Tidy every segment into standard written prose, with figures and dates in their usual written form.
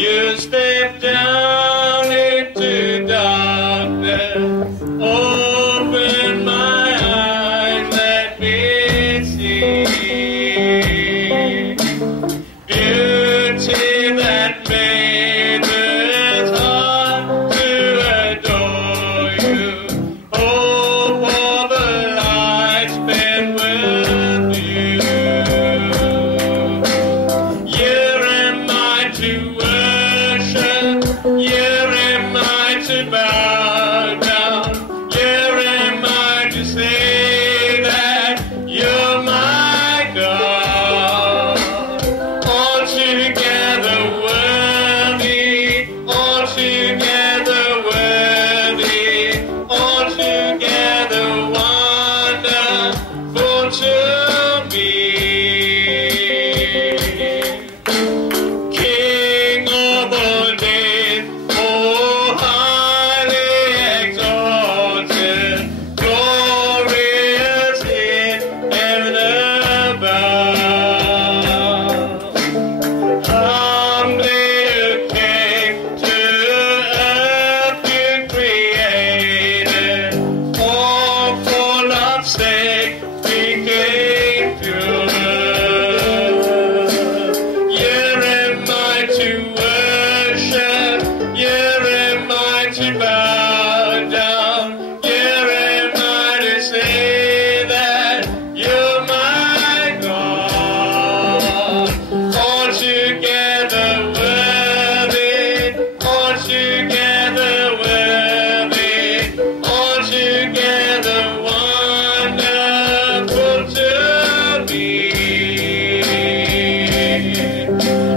You step down into darkness, open my eyes, let me see beauty that made it hard to adore you. Oh, for the lights been with you. Here am I to worship, here am I to bow down, here am I to say that you're my God. Altogether worthy, altogether worthy, altogether wonderful to me. King of all days, oh highly exalted, glorious in heaven above. Humbly you came to earth you created, all for love's sake we came to earth. Here am I to worship, here am I to bow down, here am I to say that you're my God. Altogether worthy, altogether worthy, altogether wonderful to me.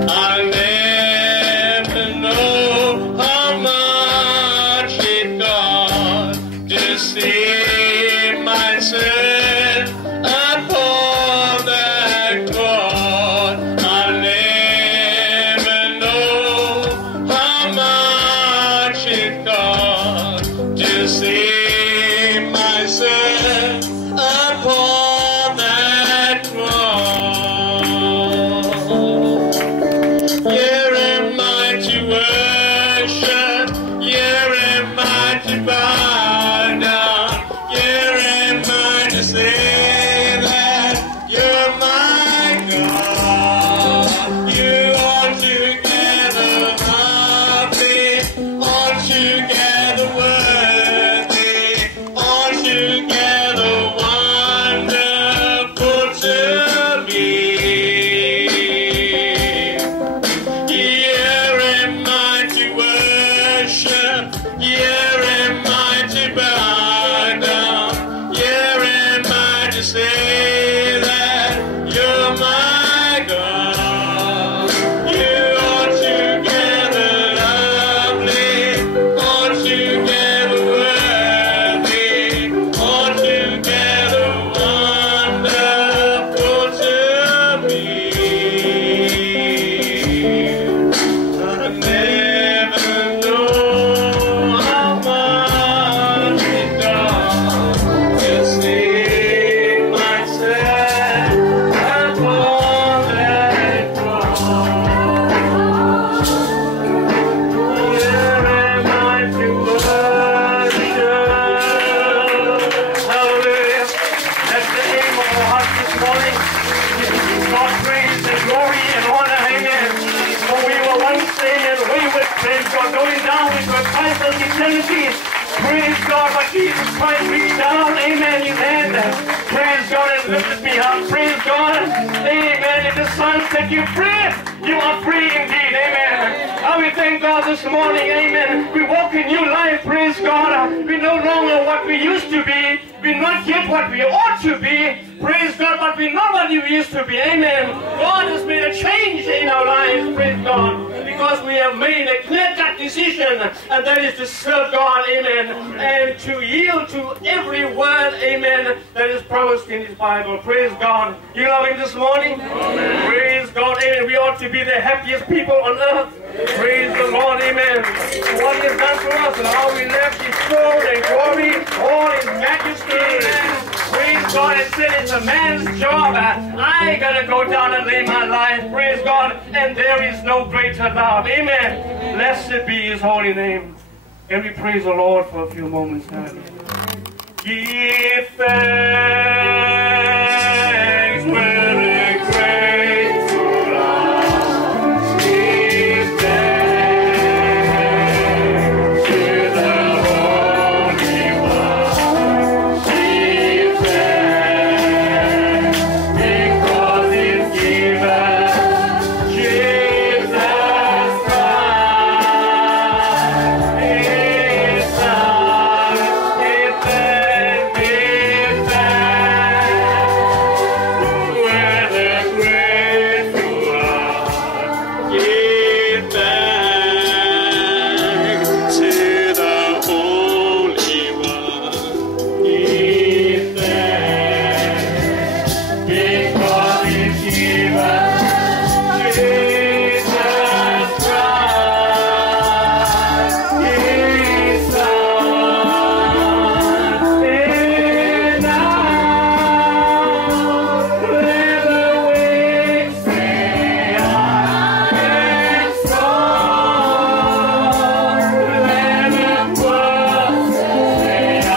I'll never know how much it cost to see myself upon that cross. I'll never know how much it cost to see myself upon that cross. Here am I to worship, here am I to bow down, here am I to say that you're my God. You altogether lovely, altogether worthy, altogether wonderful to me. Here am I to worship, here am I to bow down, here am I to say that you're my God. You altogether lovely, altogether worthy, altogether wonderful to me. I never know how much it costs to see myself upon that cross. Here am I to worship. Hallelujah. That's the aim of our hearts this morning. God praise and glory and honor. Amen. For we were once saved and wayward, praise God, going down into a priceless eternity. Praise God, but Jesus Christ reached down, amen, his hand. Praise God, and lifted me up. Praise God, amen. If the Son set you free, you are free indeed, amen. We thank God this morning, amen. We walk in new life, praise God. We're no longer what we used to be. We're not yet what we ought to be, praise God, but we're not what we used to be, amen. God has made a change in our lives, praise God, because we have made a clear-cut decision, and that is to serve God, amen, and to yield to every word, amen, that is promised in His Bible. Praise God. You love Him this morning? Amen. Praise God, amen. We ought to be the happiest people on earth. Praise the Lord, amen. What He has done for us and how we left His throne and glory, all His majesty, amen. Praise God, and said it's a man's job. I gotta go down and lay my life, praise God, and there is no greater love. Amen. Blessed be his holy name. And we praise the Lord for a few moments now. Give thanks, we're grateful. Give thanks to the Holy One. Give thanks because He's given Jesus Christ, His Son. Give thanks, give thanks. We're the grateful heart. Give thanks to the Holy One. Give thanks because He's given Jesus Christ, His Son. And now let the weak say, I am strong. Let the poor say, I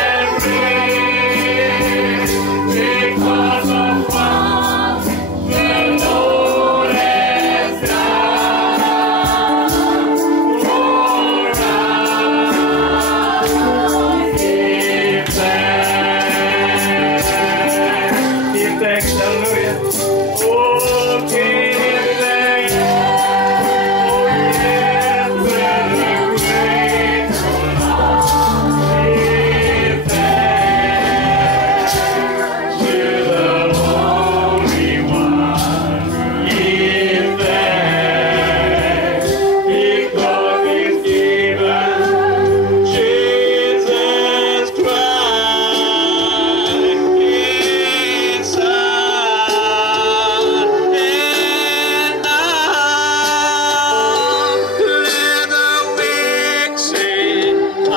am rich because of what the Lord has done for us. Give thanks. Give thanks, hallelujah. Oh, give thanks. Oh, yes, we're grateful. Give thanks to the Holy One. Give thanks because He's given Jesus Christ, His Son. And now let the weak say, I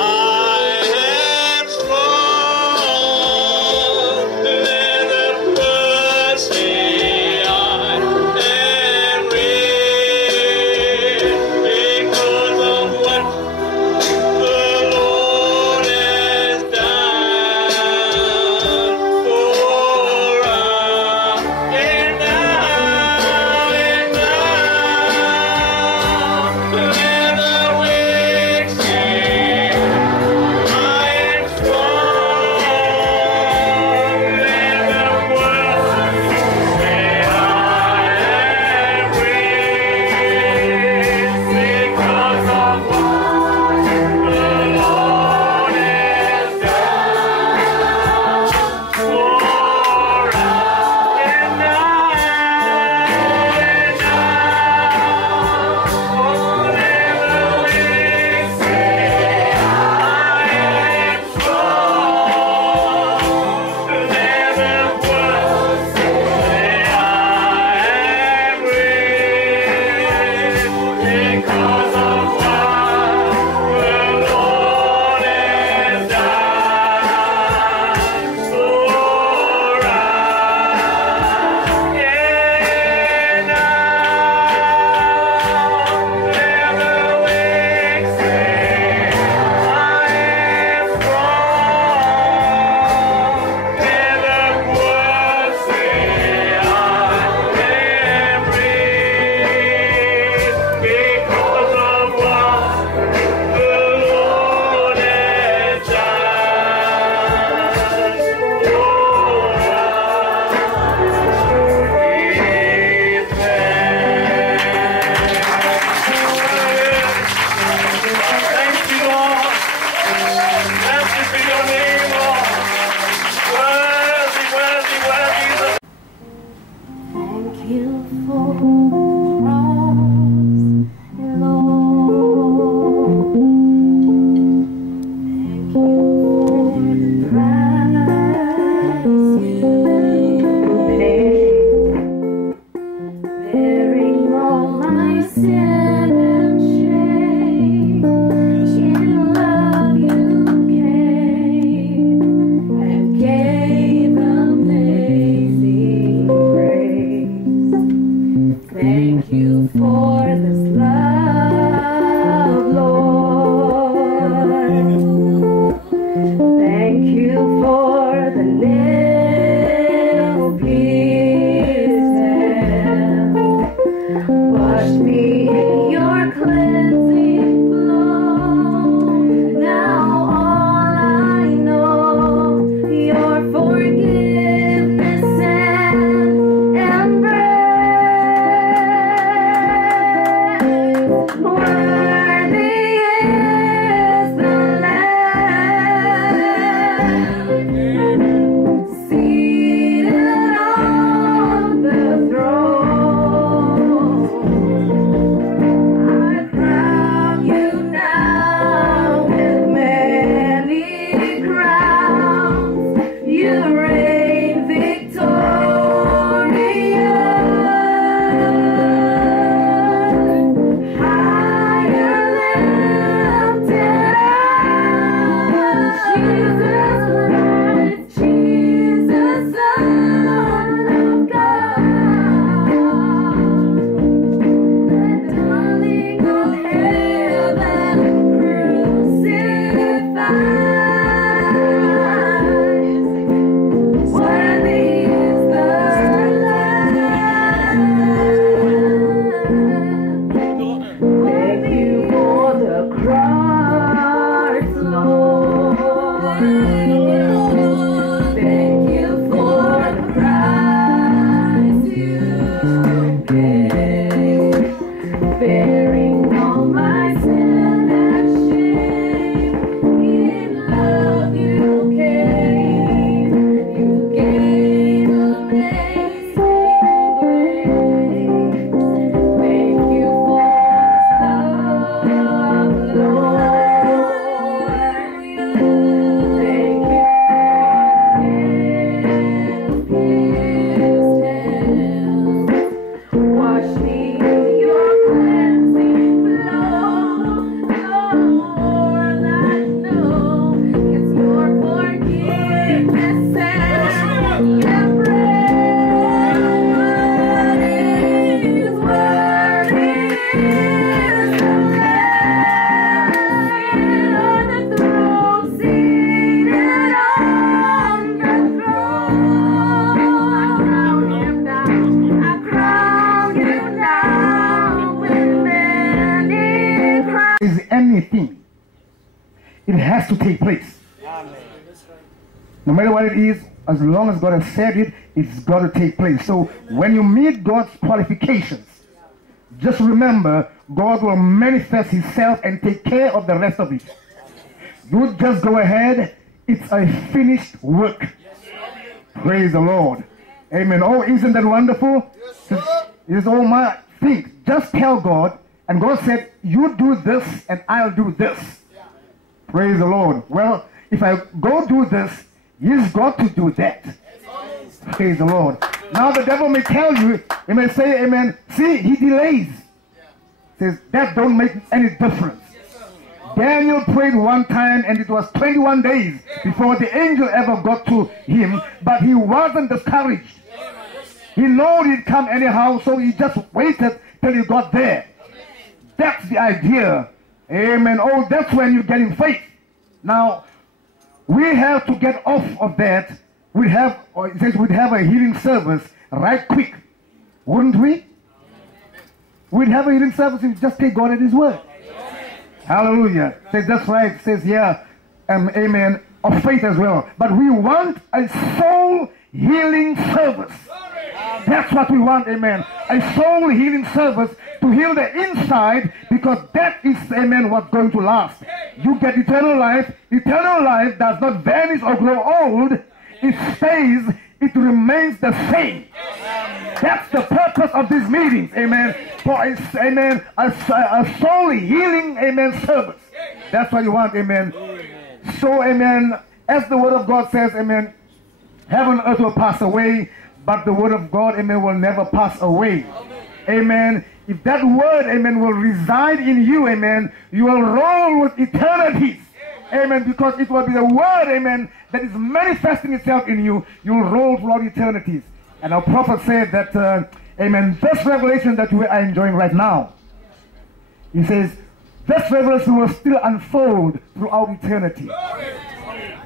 am strong. Let the poor say, I am rich because of what the Lord has done for us. And now, let the weak say, I am strong. Let the poor say, I am rich because of what the Lord has done for us. And now, oh, let the weak say, I am strong. Let the poor say, I am rich because of what the Lord has done for us. And now, let the weak say, I am strong. Let the poor say, I am rich because of what the Lord has done for us. Thank you, Lord. Blessed be your name, Lord. Worthy, worthy, worthy is the Thank you for the cross, Lord. Thank you for the price you paid, bearing all my sin and shame. In love you came and gave for this love, Lord. Thank you for the nail pierced. Wash me in your cleansing flow. Now all I know, your forgiveness and embrace. Worthy is the Lamb, seated on the throne. I crown you now with many crowns. You reign victorious. Higher lifted up, Jesus Christ, Jesus, Son of God. The darling of heaven crucified. Worthy is the Lamb. Thank you for the cross, Lord. Thank you for the price you paid, bearing all my sin and shame. In love you came, you gave amazing grace. Thank you for love, Lord. Thank you for pierced hands. Wash me in your cleansing flow. Lord, I know it's your forgiveness and embrace. Worthy is the Lamb on the throne, seated on the throne. I crown you now with many crowns. Is anything, it has to take place. No matter what it is, as long as God has said it, it's got to take place. So when you meet God's qualifications, just remember God will manifest himself and take care of the rest of it. You just go ahead. It's a finished work. Praise the Lord. Amen. Oh, isn't that wonderful? It's all my thing. Just tell God, and God said, you do this and I'll do this. Praise the Lord. Well, if I go do this, he's got to do that. Praise the Lord. Now the devil may tell you, he may say, amen, see, he delays. Says, that don't make any difference. Daniel prayed one time and it was 21 days before the angel ever got to him, but he wasn't discouraged. He knew he'd come anyhow, so he just waited till he got there. That's the idea. Amen. Oh, that's when you get in faith. Now, we have to get off of that. It says we'd have a healing service right quick. Wouldn't we? We'd have a healing service if we just take God at his word. Hallelujah. Says that's right. It says yeah, amen, of faith as well. But we want a soul healing service. That's what we want, amen. A soul healing service to heal the inside, because that is, amen, what's going to last. You get eternal life. Eternal life does not vanish or grow old. It stays, it remains the same. That's the purpose of these meetings, amen. For a soul healing, amen, service. That's what you want, amen. So, amen, as the word of God says, amen, heaven and earth will pass away, but the word of God, amen, will never pass away. Amen. If that word, amen, will reside in you, amen, you will roll with eternities. Amen. Because it will be the word, amen, that is manifesting itself in you. You will roll throughout eternities. And our prophet said that Amen. This revelation that we are enjoying right now, he says, this revelation will still unfold throughout eternity.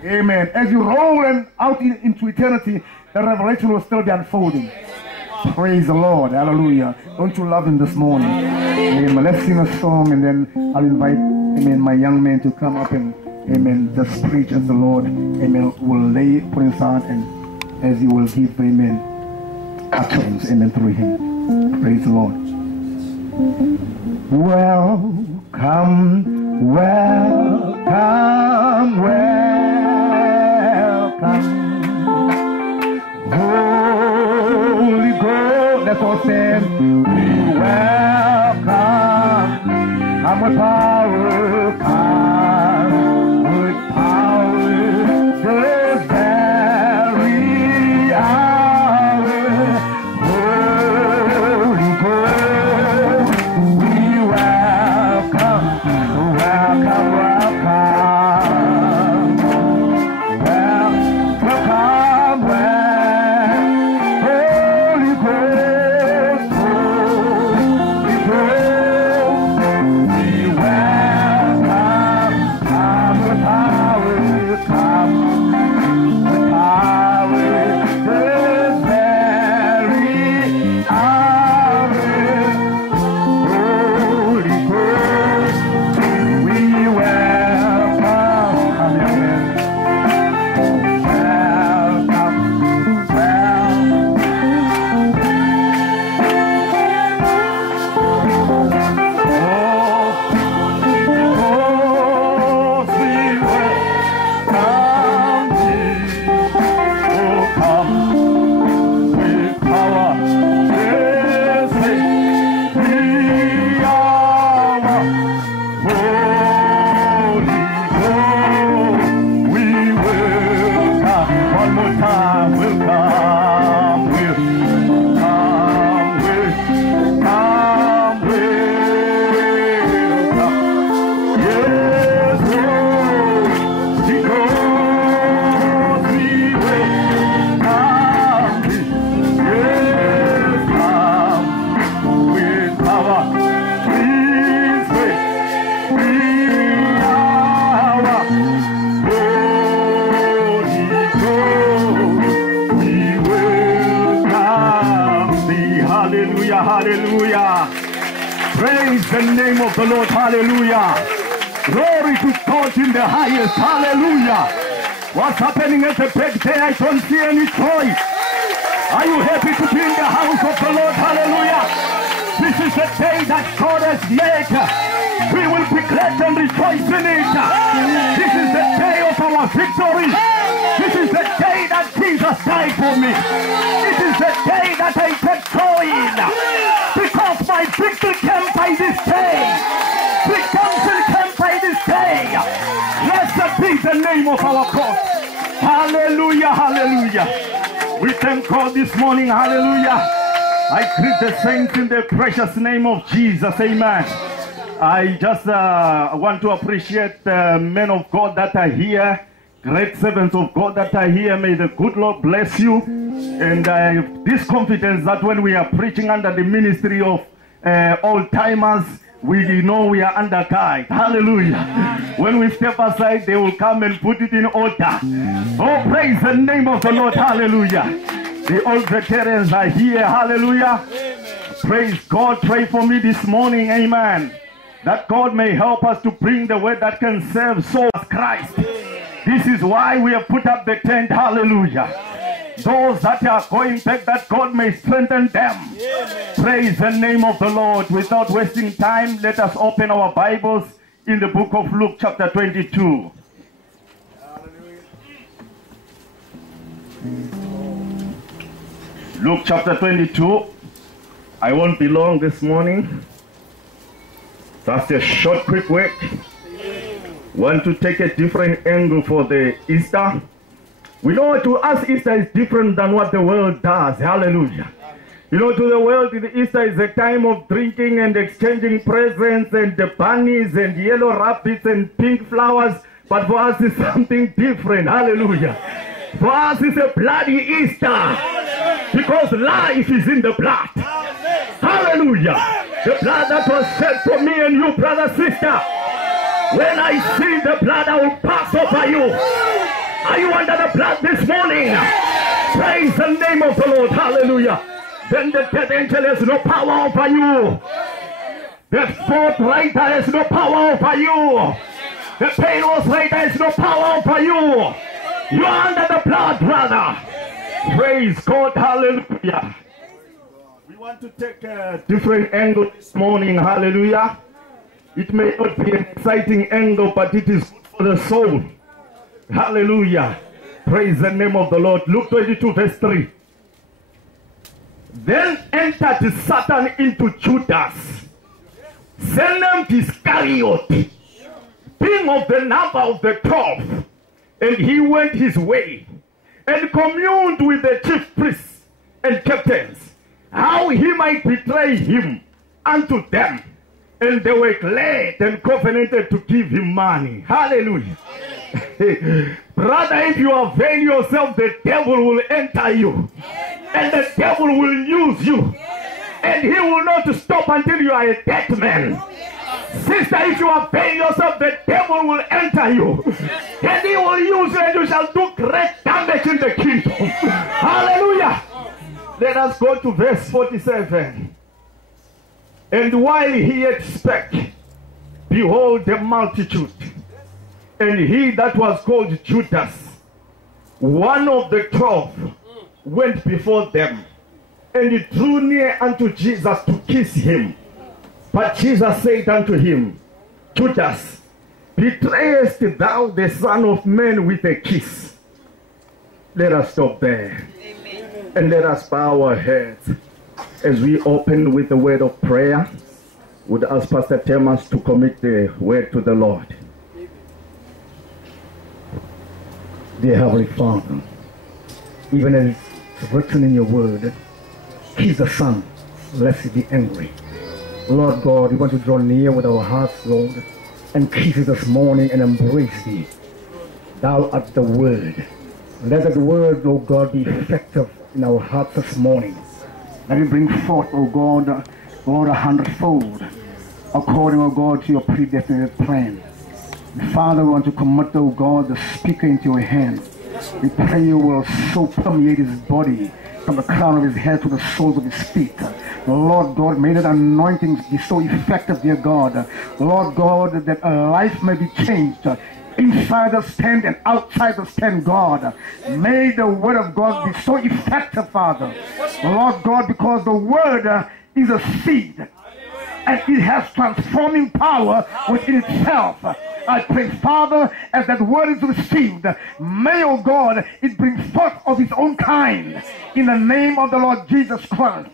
Amen. As you roll out into eternity, the revelation will still be unfolding. Praise the Lord. Hallelujah. Don't you love him this morning? Amen. Let's sing a song and then I'll invite, amen, my young man to come up and, amen, just preach as the Lord, amen, will lay upon his heart and as he will give, amen, utterance, amen, through him. Praise the Lord. Welcome, welcome, welcome. Holy Ghost, that's all said. We welcome. Come with power, come with power. This very hour. Holy Ghost, we welcome, welcome, welcome. Welcome, welcome. Hallelujah. Praise the name of the Lord. Hallelujah. Glory to God in the highest. Hallelujah. What's happening at the back there? I don't see any joy. Are you happy to be in the house of the Lord? Hallelujah. This is the day that God has made. We will be glad and rejoice in it. This is the day of our victory. This is the day that Jesus died for me. It is the day that I take joy in. Because my victory came by this day. Redemption came by this day. Blessed be the name of our God. Hallelujah, hallelujah. We thank God this morning. Hallelujah. I greet the saints in the precious name of Jesus. Amen. I just want to appreciate the men of God that are here. Great servants of God that are here. May the good Lord bless you. And I have this confidence that when we are preaching under the ministry of old-timers, we know we are under guide. Hallelujah. When we step aside, they will come and put it in order. Oh, praise the name of the Lord. Hallelujah. The old veterans are here. Hallelujah. Praise God. Pray for me this morning. Amen. That God may help us to bring the word that can serve souls as Christ. This is why we have put up the tent. Hallelujah. Those that are going back, that God may strengthen them. Praise the name of the Lord. Without wasting time, let us open our Bibles in the book of Luke chapter 22. Luke chapter 22. I won't be long this morning. That's a short, quick word. Want to take a different angle for the Easter. We know to us Easter is different than what the world does. Hallelujah. You know, to the world, the Easter is a time of drinking and exchanging presents and the bunnies and yellow rabbits and pink flowers. But for us, it's something different. Hallelujah. For us, it's a bloody Easter. Because life is in the blood. Hallelujah. The blood that was shed for me and you, brother, sister. When I see the blood, I will pass over you. Are you under the blood this morning? Praise the name of the Lord. Hallelujah. Then the death angel has no power over you. The fourth rider has no power over you. The painless rider has no power over you. You are under the blood, brother. Praise God. Hallelujah. We want to take a different angle this morning. Hallelujah. It may not be an exciting angle, but it is good for the soul. Hallelujah. Praise the name of the Lord. Luke 22 verse 3. Then entered Satan into Judas, son named Iscariot, being of the number of the 12. And he went his way and communed with the chief priests and captains, how he might betray him unto them. And they were glad and covenanted to give him money. Hallelujah. Brother, if you avail yourself, the devil will enter you. And the devil will use you. And he will not stop until you are a dead man. Sister, if you avail yourself, the devil will enter you. And he will use you, and you shall do great damage in the kingdom. Hallelujah. Let us go to verse 47. And while he yet spake, behold the multitude, and he that was called Judas, one of the 12, went before them, and he drew near unto Jesus to kiss him. But Jesus said unto him, Judas, betrayest thou the Son of Man with a kiss? Let us stop there. Amen. And let us bow our heads as we open with the word of prayer. Would ask Pastor Thomas to commit the word to the Lord. Dear Heavenly Father, even as it's written in your word, kiss the Son, lest he be angry. Lord God, we want to draw near with our hearts, Lord, and kiss you this morning and embrace thee. Thou art the word. Let that word, O God, be effective in our hearts this morning. Let it bring forth, O God, Lord, 100-fold, according, O God, to your predestinated plan. Father, we want to commit, O God, the speaker into your hands. We pray you will so permeate his body from the crown of his head to the soles of his feet. Lord God, may that anointing be so effective, dear God. Lord God, that a life may be changed inside the stand and outside the stand, God. May the word of God be so effective, Father. Lord God, because the word is a seed and it has transforming power within itself. I pray, Father, as that word is received, may, oh God, it bring forth of its own kind in the name of the Lord Jesus Christ.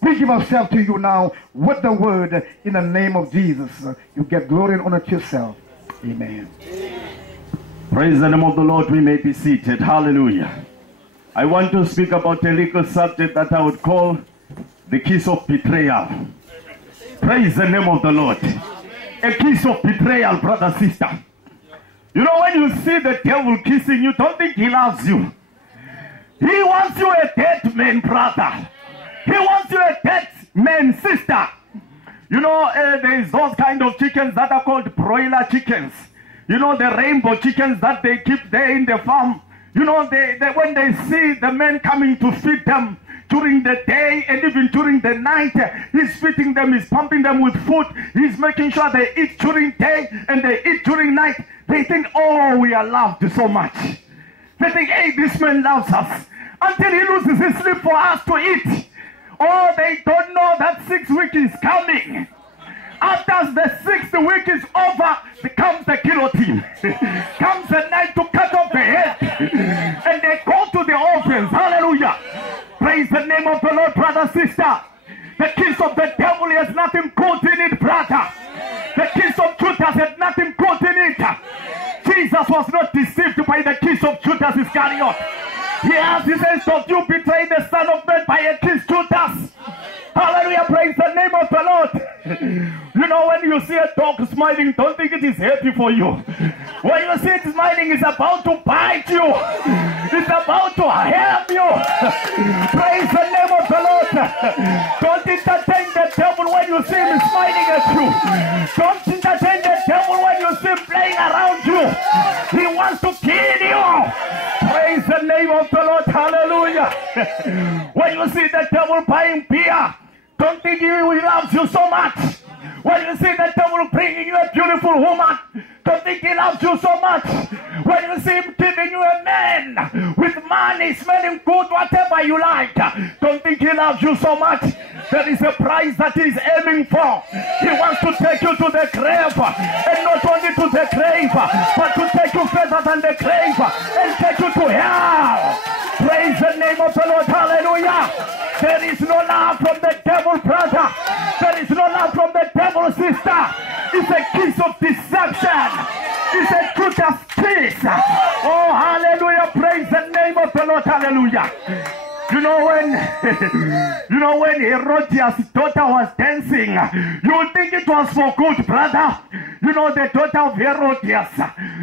We give ourselves to you now with the word in the name of Jesus. You get glory and honor to yourself. Amen. Praise the name of the Lord. We may be seated. Hallelujah. I want to speak about a legal subject that I would call the kiss of betrayal. Praise the name of the Lord. A kiss of betrayal, brother, sister. You know, when you see the devil kissing you, don't think he loves you. He wants you a dead man, brother. He wants you a dead man, sister. You know, there is those kind of chickens that are called broiler chickens. You know, the rainbow chickens that they keep there in the farm. You know, they when they see the men coming to feed them during the day and even during the night, he's feeding them, he's pumping them with food. He's making sure they eat during day and they eat during night. They think, oh, we are loved so much. They think, hey, this man loves us. Until he loses his sleep for us to eat. Oh, they don't know that 6 weeks is coming. After the 6th week is over, comes the guillotine. Comes the night to cut off the head. And they go to the orphans. Hallelujah. Praise the name of the Lord, brother, sister. The kiss of the devil has nothing good in it, brother. The kiss of Judas had nothing good in it. Jesus was not deceived by the kiss of Judas Iscariot. Yes, he says, don't you betray the Son of Man by a kiss, Judas. Hallelujah, praise the name of the Lord. You know, when you see a dog smiling, don't think it is happy for you. When you see it smiling, it's about to bite you. It's about to harm you. Praise the name of the Lord. Don't entertain the devil when you see him smiling at you. Don't entertain the devil when you see him playing around you. He wants to kill you. Praise the name of the Lord. Hallelujah. When you see the devil buying beer, don't think he loves you so much. When you see the devil bringing you a beautiful woman, don't think he loves you so much. When you see him giving you a man with money, smelling good, whatever you like, don't think he loves you so much. There is a prize that he's aiming for. He wants to take you to the grave, and not only to the grave, but to take you further than the grave and take you to hell. Praise the name of the Lord. Hallelujah. There is no love from the devil, brother. There is no love from the devil, sister. It's a kiss of deception. It's a Judas kiss. Oh, hallelujah. Praise the name of the Lord. Hallelujah. You know when Herodias' daughter was dancing, you would think it was for good, brother. You know the daughter of Herodias,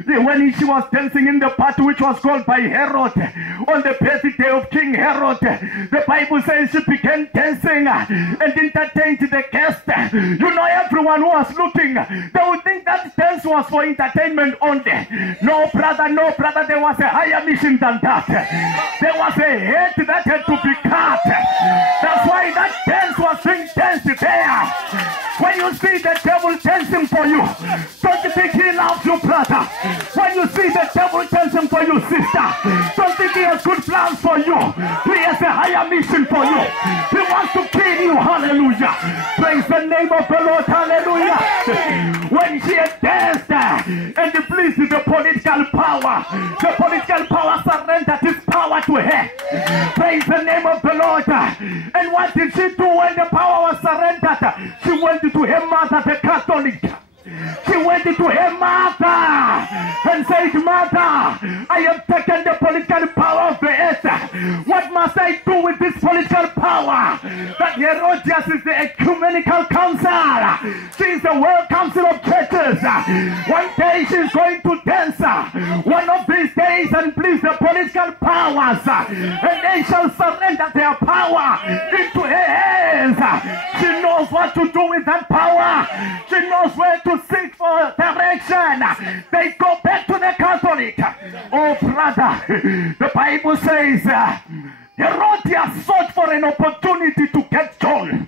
when she was dancing in the party which was called by Herod on the birthday of King Herod, the Bible says she began dancing and entertained the guests. You know, everyone who was looking, they would think that dance was for entertainment only. No, brother, there was a higher mission than that. There was a head that had to be cut. That's why that dance was being danced there. When you see the devil dancing for you, don't you think he loves you, brother? When you see the devil dancing for you, sister, don't think he has good plans for you. He has a higher mission for you. He wants to kill you. Hallelujah. Praise the name of the Lord. Hallelujah. When she had danced and pleased the political power surrendered his power to her. Praise the name of the Lord. And what did she do when the power was surrendered? She went to her mother, the Catholic. She went to her mother and said, Mother, I have taken the political power of the earth. What must I do with this political power? That Herodias is the ecumenical council. She is the World Council of Churches. One day she is going to dance one of these days and please the political powers, and they shall surrender their power into her hands. She knows what to do with that power. She knows where to seek for direction. They go back to the Catholic. Oh, brother, the Bible says Herodias sought for an opportunity to get John,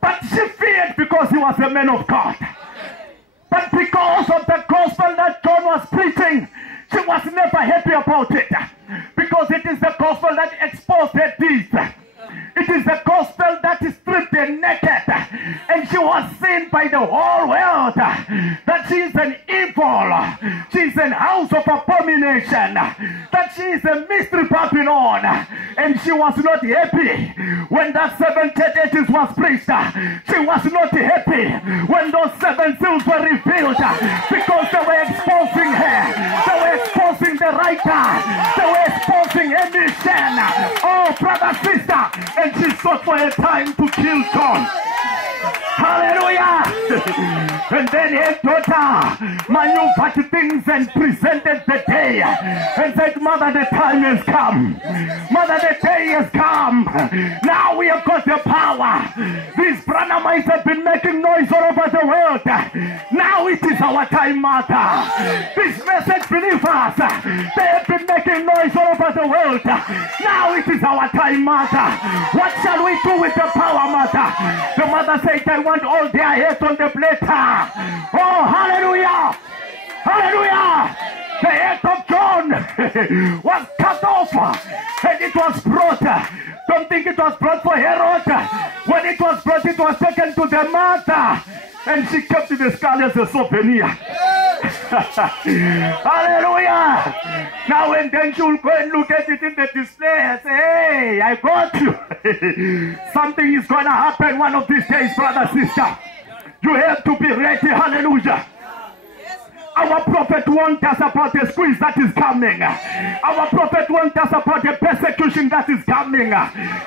but she feared because he was a man of God. But because of the gospel that John was preaching, she was never happy about it, because it is the gospel that exposed her deeds. It is the gospel that stripped her naked, and she was seen by the whole world that she is an evil, she is an house of abomination, that she is a mystery Babylon. And she was not happy when that 7 churches was preached. She was not happy when those 7 seals were revealed, because they were exposing her, they were exposing the writer, they were exposing her mission. Oh, brother, sister, and she sought for a time to kill John. Hallelujah. And then her daughter maneuvered things and presented the day and said, Mother, the time has come. Mother, the day has come. Now we have got the power. These Branhamites have been making noise all over the world. Now it is our time, Mother. These message believers, they have been making noise all over the world. Now it is our time, Mother. What shall we do with the power, Mother? The mother said, I want all their heads on the platter. Oh, hallelujah! Hallelujah! The head of John was cut off and it was brought. Don't think it was brought for Herod. When it was brought, it was taken to the mother, and she kept the skull as a souvenir. Hallelujah! Now and then she will go and look at it in the display and say, hey, I got you. Something is going to happen one of these days, brother, sister. You have to be ready. Hallelujah. Our prophet warned us about the squeeze that is coming. Our prophet warned us about the persecution that is coming.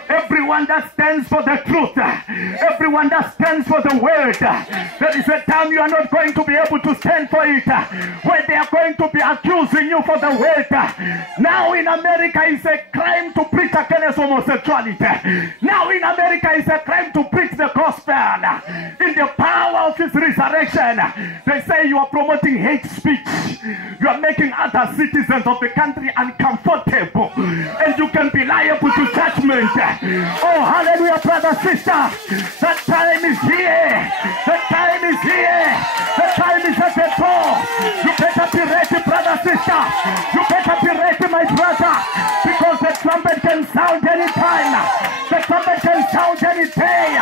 Everyone that stands for the truth, everyone that stands for the word, there is a time you are not going to be able to stand for it, where they are going to be accusing you for the word. Now in America it's a crime to preach against homosexuality. Now in America it's a crime to preach the gospel. In the power of his resurrection, they say you are promoting hate speech. You are making other citizens of the country uncomfortable, and you can be liable to judgment. Oh, hallelujah, brother, sister. That time is here. The time is here. The time is at the door. You better be ready, brother, sister. You better be ready, my brother, because the trumpet can sound anytime. The trumpet can sound any day.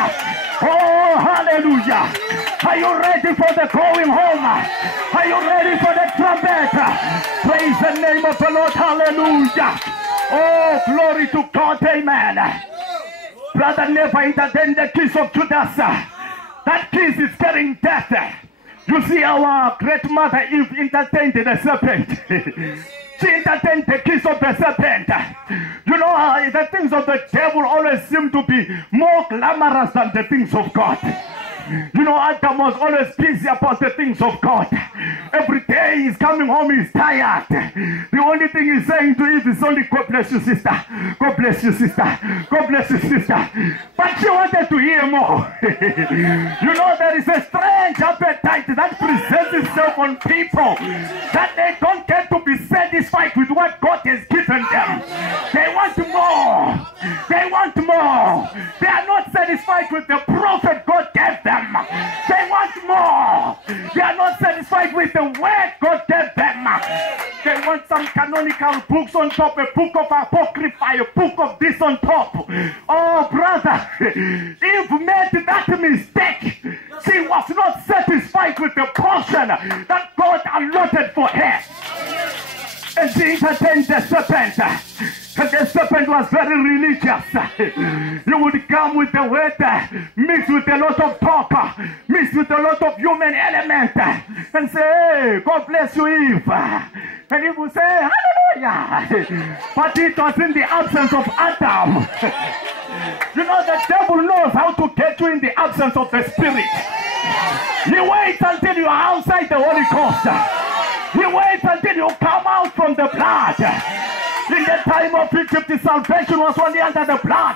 Oh, hallelujah. Are you ready for the going home? Are you ready for the trumpet? Praise the name of the Lord. Hallelujah. Oh, glory to God. Amen. Brother, never entertain the kiss of Judas. That kiss is carrying death. You see, our great mother Eve entertained the serpent. She entertained the kiss of the serpent. You know, the things of the devil always seem to be more glamorous than the things of God. You know, Adam was always busy about the things of God. Every day he's coming home, he's tired. The only thing he's saying to Eve is only, God bless you, sister. God bless you, sister. God bless you, sister. But she wanted to hear more. You know, there is a strange appetite that presents itself on people, that they don't get to be satisfied with what God has given them. They want more. They want more. They are not satisfied with the prophet God gave them. They want more. They are not satisfied with the word God gave them. They want some canonical books on top, a book of Apocrypha, a book of this on top. Oh, brother, Eve made that mistake. She was not satisfied with the portion that God allotted for her. And she entertained the serpent. And the serpent was very religious. He would come with the word mixed with a lot of talk, mixed with a lot of human element, and say, hey, God bless you, Eve. And he would say, hallelujah. But it was in the absence of Adam. You know, the devil knows how to get you in the absence of the Spirit. He waits until you are outside the Holy Ghost. He waits until you come out from the blood. In the time of Egypt, the salvation was only under the blood.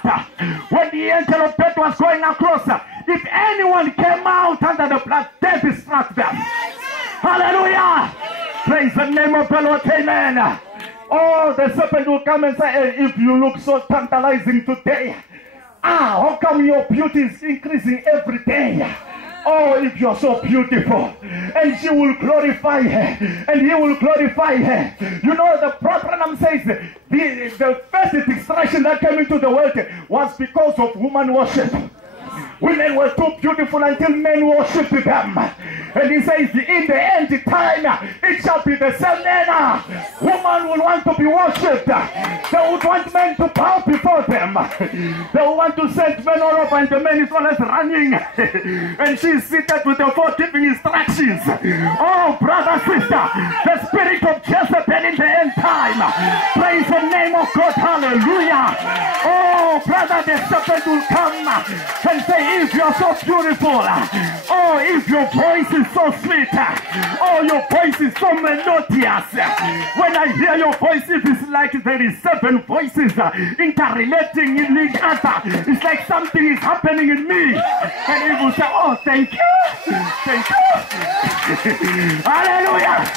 When the angel of death was going across, if anyone came out under the blood, death struck them. Hallelujah! Praise the name of the Lord. Amen. Oh, the serpent will come and say, hey, if you look so tantalizing today, how come your beauty is increasing every day? Oh, if you're so beautiful. And she will glorify her. And he will glorify her. You know, the program says the first distraction that came into the world was because of woman worship. Women were too beautiful until men worshipped them. And he says, in the end time, it shall be the same manner. Woman will want to be worshipped. They would want men to bow before them. They will want to send men all over, and the man is always running. And she's seated with the four giving instructions. Oh, brother, sister, the spirit of Jezebel in the end time. Praise the name of God. Hallelujah. Oh, brother, the serpent will come and say, if you're so beautiful, oh, if your voice is so sweet, oh, your voice is so melodious. When I hear your voice, it is like there is 7 voices interrelating in each other. It's like something is happening in me. And he will say, oh, thank you. Thank you. Hallelujah.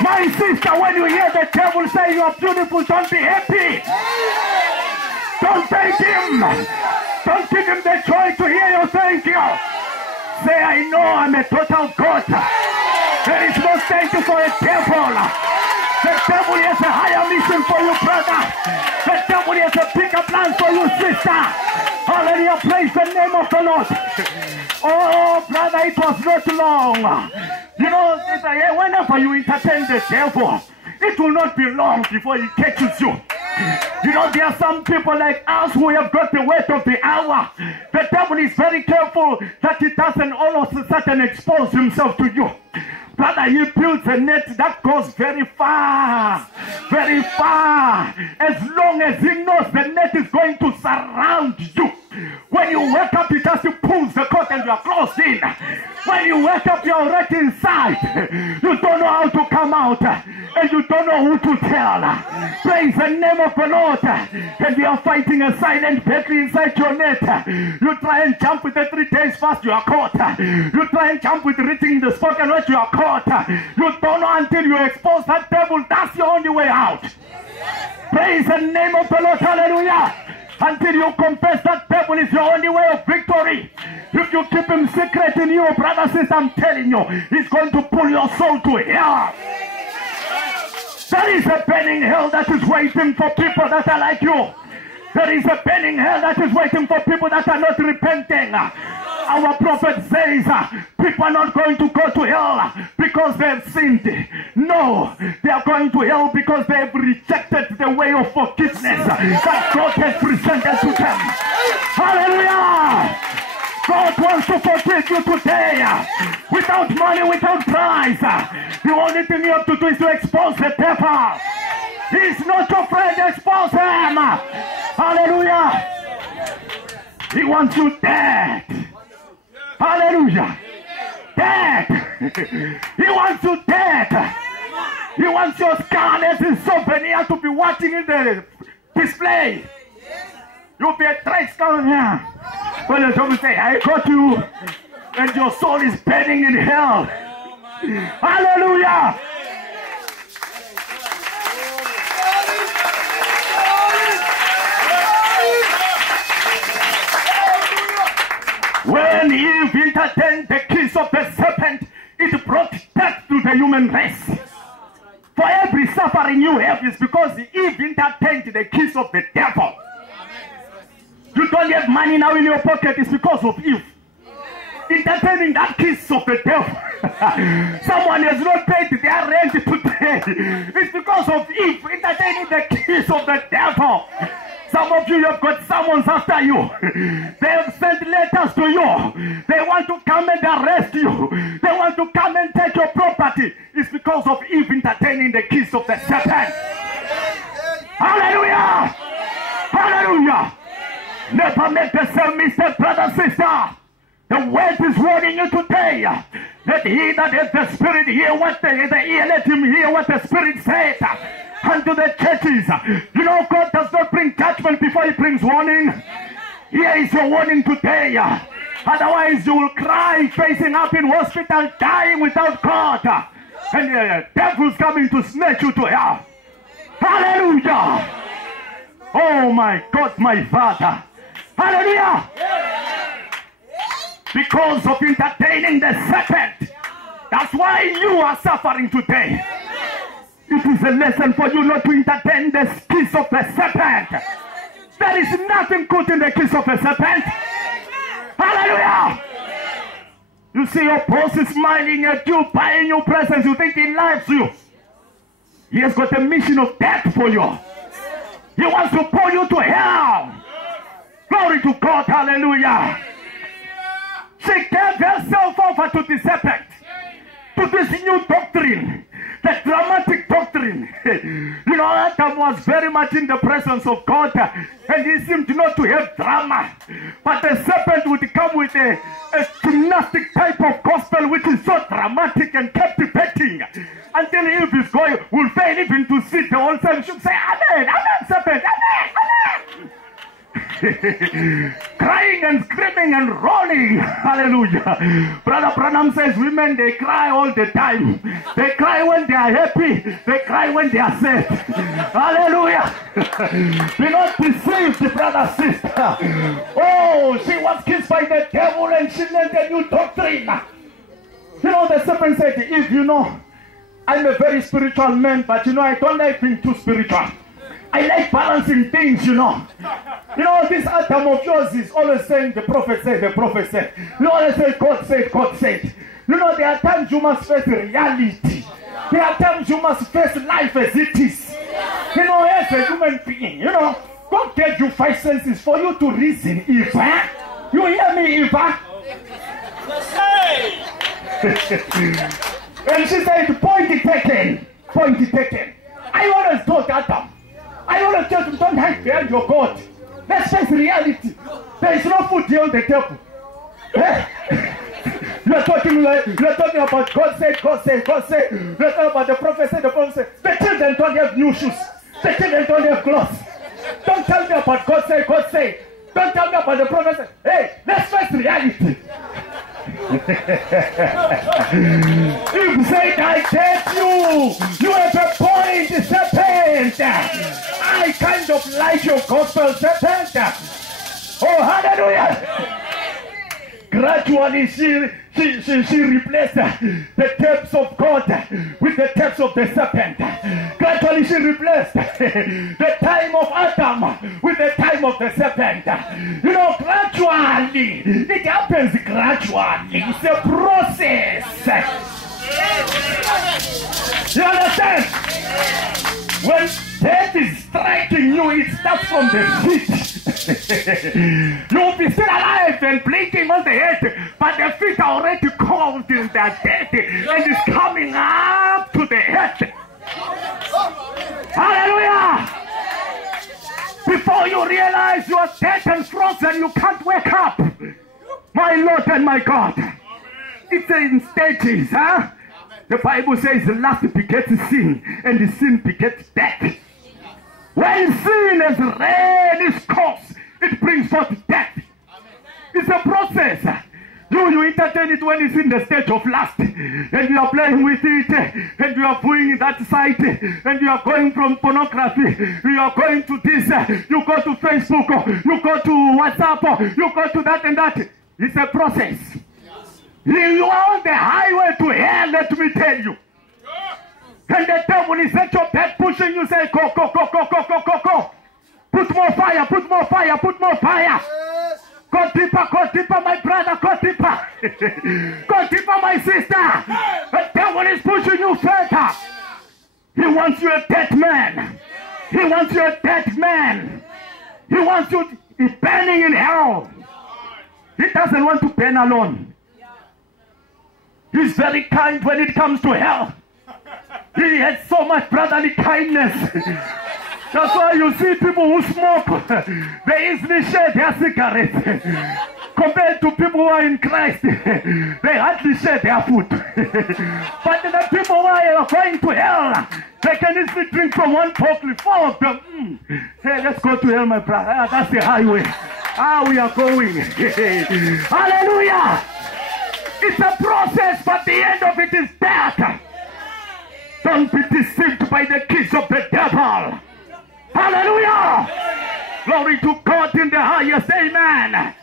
My sister, when you hear the devil say you are beautiful, don't be happy. Don't thank him. Don't give him the joy to hear you thank you. Say, I know I'm a total God. There is no thank you for a devil. The devil has a higher mission for you, brother. The devil has a bigger plan for you, sister. Hallelujah, praise the name of the Lord. Oh, brother, it was not long. You know, whenever you entertain the devil, it will not be long before he catches you. You know, there are some people like us who have got the weight of the hour. The devil is very careful that he doesn't all of a sudden expose himself to you. Brother, he builds a net that goes very far. Very far. As long as he knows the net is going to surround you. When you wake up, he just pulls the curtain and you are closed in. When you wake up, you're already inside. You don't know how to come out. And you don't know who to tell. Praise the name of the Lord. And you are fighting a silent battle inside your net. You try and jump with the 3 days fast, you are caught. You try and jump with reading the spoken word, you are caught. You don't know until you expose that devil. That's your only way out. Praise the name of the Lord. Hallelujah. Until you confess that devil is your only way of victory. If you keep him secret in you, brother, sister, I'm telling you, he's going to pull your soul to hell. There is a burning hell that is waiting for people that are like you. There is a burning hell that is waiting for people that are not repenting. Our prophet says people are not going to go to hell because they have sinned. No, they are going to hell because they have rejected the way of forgiveness that God has presented to them. Hallelujah! God wants to forgive you today without money, without price. The only thing you have to do is to expose the devil. He's not your friend, expose him. Hallelujah! He wants you dead. Hallelujah. Dead. He wants you dead. He wants your skull as a souvenir to be watching in the display. You'll be a trace skull here. When the devil say, I got you, and your soul is burning in hell. Hallelujah. When Eve entertained the kiss of the serpent, it brought death to the human race. For every suffering you have is because Eve entertained the kiss of the devil. You don't have money now in your pocket, it's because of Eve. Entertaining that kiss of the devil. Someone has not paid their rent today. It's because of Eve entertaining the kiss of the devil. Some of you have got summons after you. They have sent letters to you. They want to come and arrest you. They want to come and take your property. It's because of Eve entertaining the kiss of the serpent. Hallelujah! Hallelujah! Never make the same mistake, brother, sister. The word is warning you today. Let he that has the Spirit hear what the ear, let him hear what the Spirit says unto the churches. You know, God does not bring judgment before he brings warning. Here is your warning today. Otherwise you will cry facing up in hospital, dying without God. And the devil's coming to snatch you to hell. Hallelujah! Oh my God, my Father. Hallelujah! Because of entertaining the serpent. That's why you are suffering today. It is a lesson for you not to entertain the kiss of the serpent. There is nothing good in the kiss of the serpent. Hallelujah! You see your boss is smiling at you, buying you presents, you think he loves you. He has got a mission of death for you. He wants to pull you to hell. Glory to God, hallelujah. She gave herself over to the serpent, to this new doctrine, the dramatic doctrine. You know, Adam was very much in the presence of God, and he seemed not to have drama. But the serpent would come with a gymnastic type of gospel which is so dramatic and captivating. Until Eve is going, will fail even to sit the whole time. She'll say, Amen, Amen, serpent, Amen, Amen. Crying and screaming and rolling. Hallelujah. Brother Branham says women, they cry all the time. They cry when they are happy. They cry when they are sad. Hallelujah. Be not deceived, brother, sister. Oh, she was kissed by the devil and she learned a new doctrine. You know, the serpent said, Eve, you know, I'm a very spiritual man, but you know, I don't like being too spiritual. I like balancing things, you know. You know, this Adam of yours is always saying, the prophet said, the prophet said. You always say, God said, God said. You know, there are times you must face reality. There are times you must face life as it is. You know, as a human being, you know, God gave you 5 senses for you to reason, Eva. You hear me, Eva? And she said, point taken. Point taken. I always told Adam, I always told him, don't hide behind your God. Let's face reality. There is no food here on the table. You're talking about God said, God said, God said. You're talking about the prophet said, the prophet said. The children don't have new shoes. The children don't have clothes. Don't tell me about God said, God said. Don't tell me about the prophet said. Hey, let's face reality. Eve said, I tell you, you have a point, serpent. I kind of like your gospel, serpent. Oh, hallelujah. Gradually she replaced the tapes of God with the tapes of the serpent. Gradually she replaced the time of Adam with the time of the serpent. You know, gradually, it happens gradually. It's a process. You understand? When death is striking you, it starts from the feet. You'll be still alive and blinking on the head, but the feet are already cold in their death and it's coming up to the head. Hallelujah! Before you realize you are dead and frozen, you can't wake up. My Lord and my God. It's in stages, huh? The Bible says the lust begets sin, and the sin begets death. When sin has ran its course, it brings forth death. It's a process. You entertain it when it's in the stage of lust, and you are playing with it, and you are doing that site, and you are going from pornography, you are going to this, you go to Facebook, you go to WhatsApp, you go to that and that. It's a process. You are on the highway to hell, let me tell you. And the devil is at your back pushing you, say, go, go, go, go, go, go, go, go. Put more fire, put more fire, put more fire. Go deeper, my brother, go deeper. Go deeper, my sister. The devil is pushing you further. He wants you a dead man. He wants you a dead man. He wants you burning in hell. He doesn't want to burn alone. He's very kind when it comes to hell. He has so much brotherly kindness. That's why you see people who smoke, they easily share their cigarettes. Compared to people who are in Christ, they hardly share their food. But the people who are going to hell, they can easily drink from one bottle, four of them. Hey, let's go to hell, my brother. That's the highway. We are going. Hallelujah! It's a process, but the end of it is death. Don't be deceived by the kiss of the devil. Hallelujah! Glory to God in the highest. Amen.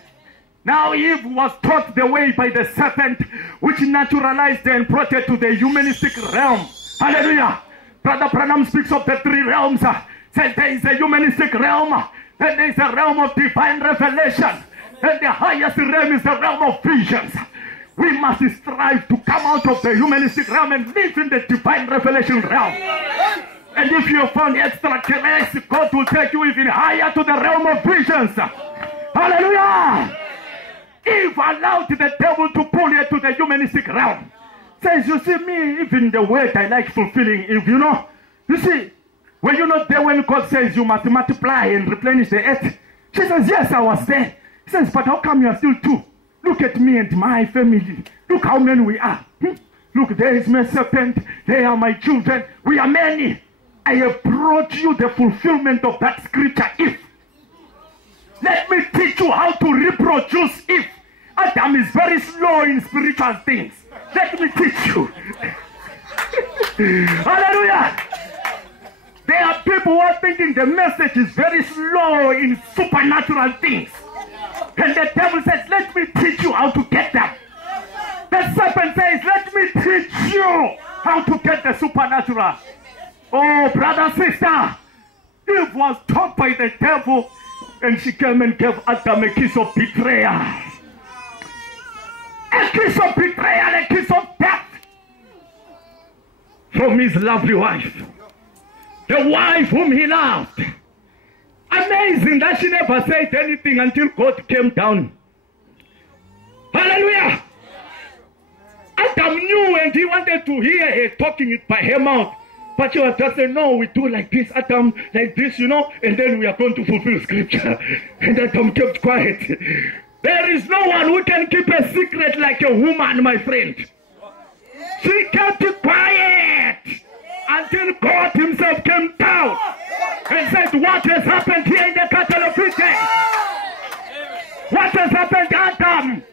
Now Eve was taught the way by the serpent, which naturalized and brought her to the humanistic realm. Hallelujah! Brother Branham speaks of the three realms. Says there is a humanistic realm, then there is a realm of divine revelation, and the highest realm is the realm of visions. We must strive to come out of the humanistic realm and live in the divine revelation realm. And if you found extra grace, God will take you even higher to the realm of visions. Hallelujah! Eve allowed the devil to pull you to the humanistic realm. Says, you see me, even the word I like fulfilling, if you know. You see, were you not there when God says you must multiply and replenish the earth? She says, yes, I was there. He says, but how come you are still two? Look at me and my family. Look how many we are. Look, there is my serpent. They are my children. We are many. I have brought you the fulfillment of that scripture. If. Let me teach you how to reproduce if. Adam is very slow in spiritual things. Let me teach you. Hallelujah. There are people who are thinking the message is very slow in supernatural things. And the devil says, let me teach you how to get them. The serpent says, let me teach you how to get the supernatural. Oh, brother, sister, Eve was taught by the devil, and she came and gave Adam a kiss of betrayal. A kiss of betrayal, a kiss of death from his lovely wife. The wife whom he loved. Amazing that she never said anything until God came down. Hallelujah! Adam knew and And he wanted to hear her talking it by her mouth. But she was just saying, no, we do like this, Adam, like this, you know, and then we are going to fulfill scripture. And Adam kept quiet. There is no one who can keep a secret like a woman, my friend. She kept it quiet until God himself came down and said, what has happened here in the cattle of Eden? What has happened, Adam?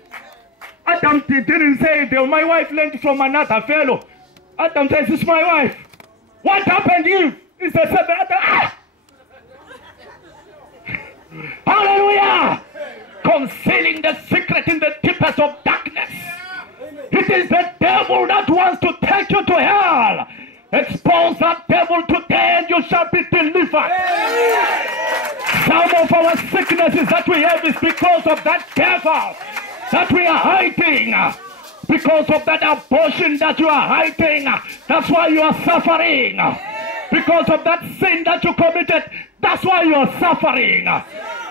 Adam didn't say, my wife learned from another fellow. Adam says, it's my wife. What happened, Eve? He said, ah! Hallelujah! Concealing the secret in the deepest of darkness. It is the devil that wants to take you to hell. Expose that devil today and you shall be delivered. Some of our sicknesses that we have is because of that devil that we are hiding. Because of that abortion that you are hiding. That's why you are suffering. Because of that sin that you committed, that's why you are suffering.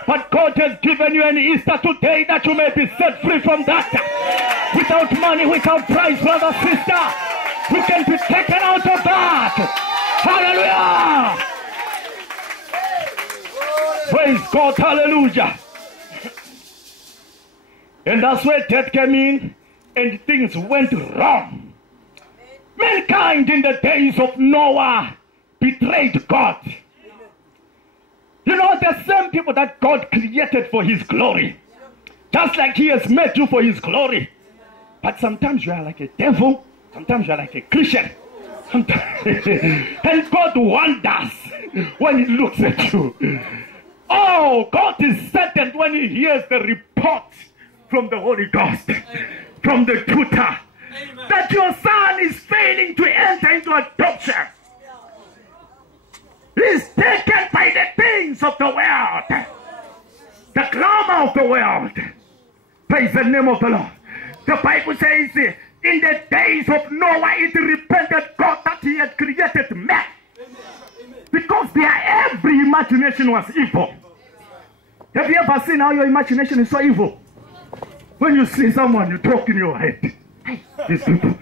But God has given you an Easter today that you may be set free from that. Without money, without price, brother, sister, you can be taken out of that. Hallelujah! Praise God, hallelujah. And that's where death came in and things went wrong. Mankind in the days of Noah betrayed God. You know, the same people that God created for his glory. Just like he has made you for his glory. But sometimes you are like a devil. Sometimes you are like a Christian. And God wonders when he looks at you. Oh, God is saddened when he hears the report from the Holy Ghost, from the tutor, that your son is failing to enter into adoption. He's taken by the things of the world, the glamour of the world. Praise the name of the Lord. The Bible says, in the days of Noah, it repented God that he had created man. Because every imagination was evil. Have you ever seen how your imagination is so evil? When you see someone, you talk in your head. These people.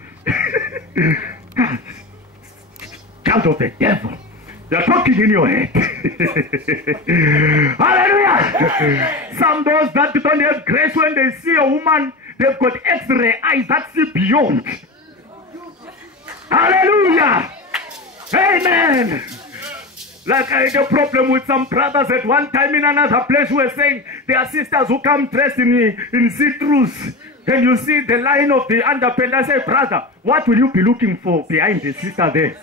Child of the devil. They're talking in your head. Hallelujah. Some those that don't have grace, when they see a woman, they've got X-ray eyes that see beyond. Hallelujah. Amen. Like I had a problem with some brothers at one time in another place who were saying there are sisters who come dressed in see-throughs. And you see the line of the underpants. I say, brother, what will you be looking for behind the sister there?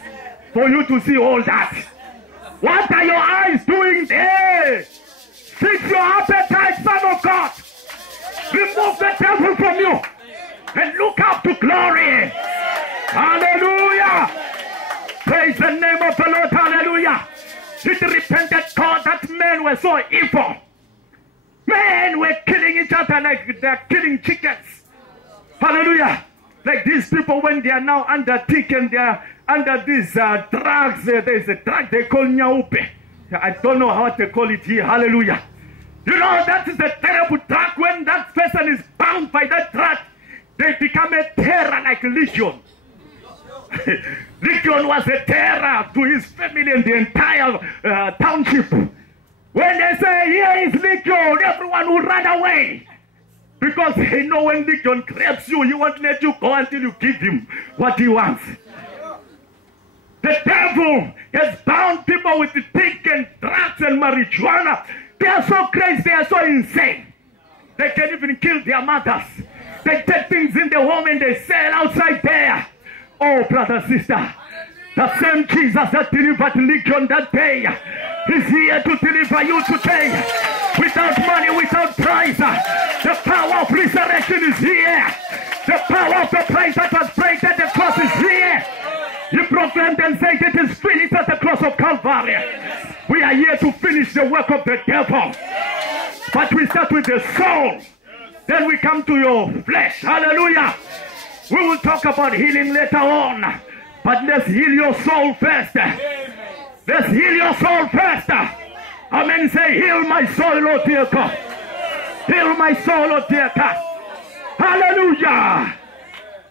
For you to see all that. What are your eyes doing there? Fix your appetite, son of God. Remove the devil from you. And look up to glory. Hallelujah. Praise the name of the Lord. Hallelujah. It repented God that men were so evil. Men were killing each other like they're killing chickens. Hallelujah. Like these people, when they are now undertaken, they are under these drugs. There's a drug they call nyaupe. I don't know how they call it here. Hallelujah. You know, that is a terrible drug. When that person is bound by that drug, they become a terror like Legion. Legion was a terror to his family and the entire township. When they say, here is Legion, everyone will run away. Because they know when Legion grabs you, he won't let you go until you give him what he wants. The devil has bound people with the pink and drugs and marijuana. They are so crazy, they are so insane. They can even kill their mothers. They take things in the home and they sell outside there. Oh, brother, sister, the same Jesus that delivered Legion that day is here to deliver you today. Without money, without price, the power of resurrection is here. The power of the price that was paid at the cross is here. You proclaimed and said it is finished at the cross of Calvary. We are here to finish the work of the devil. But we start with the soul. Then we come to your flesh. Hallelujah. We will talk about healing later on. But let's heal your soul first. Let's heal your soul first. Amen. Say, heal my soul, oh dear God. Heal my soul, oh dear God. Hallelujah.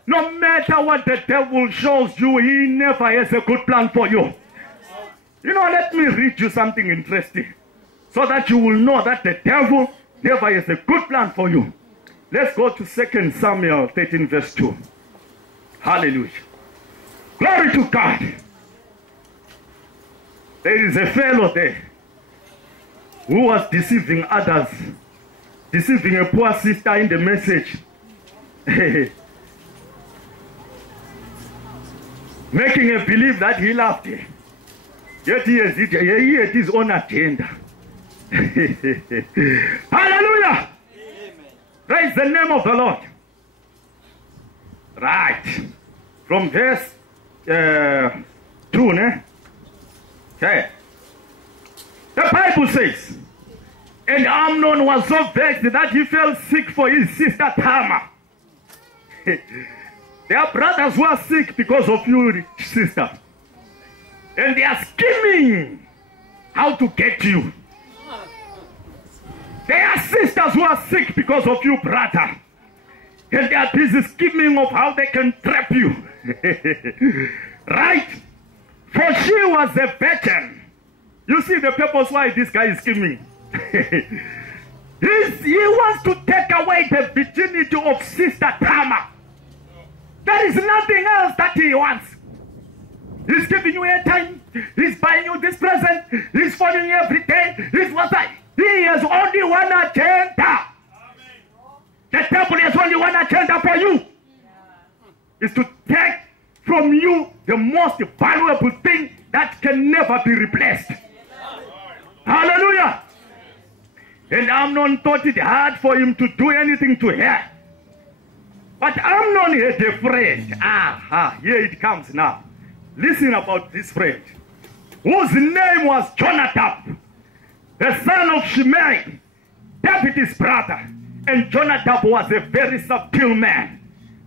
No matter what the devil shows you, he never has a good plan for you. You know, let me read you something interesting so that you will know that the devil never has a good plan for you. Let's go to 2 Samuel 13 verse 2. Hallelujah. Glory to God. There is a fellow there who was deceiving others, deceiving a poor sister in the message. Making her believe that he loved her. Yet he had his own agenda. Hallelujah! Praise the name of the Lord. Right. From verse 2, okay. The Bible says, and Amnon was so vexed that he fell sick for his sister Tamar. Their brothers were sick because of you, sister. And they are scheming how to get you. Their sisters were sick because of you, brother. And they are busy scheming of how they can trap you. Right? For she was a virgin. You see the purpose why this guy is scheming. He wants to take away the virginity of Sister Tamar. There is nothing else that he wants. He's giving you a time. He's buying you this present. He's following you every day. He's what that. He has only one agenda. The devil has only one agenda for you. Is to take from you the most valuable thing that can never be replaced. Hallelujah. And Amnon thought it hard for him to do anything to her. But Amnon had a friend. Here it comes now. Listen about this friend, whose name was Jonadab, the son of Shimei, David's brother. And Jonadab was a very subtle man.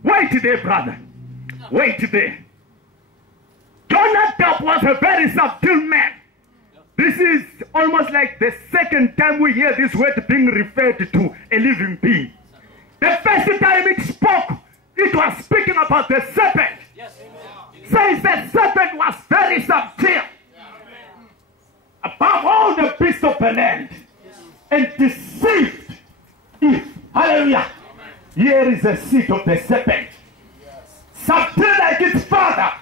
Wait there, brother. Wait there. Jonadab was a very subtle man. This is almost like the second time we hear this word being referred to a living being. The first time it spoke, it was speaking about the serpent. Says the serpent was very subtle, above all the beasts of the land, and deceived Eve. Hallelujah. Here is the seed of the serpent. Subtle like its father.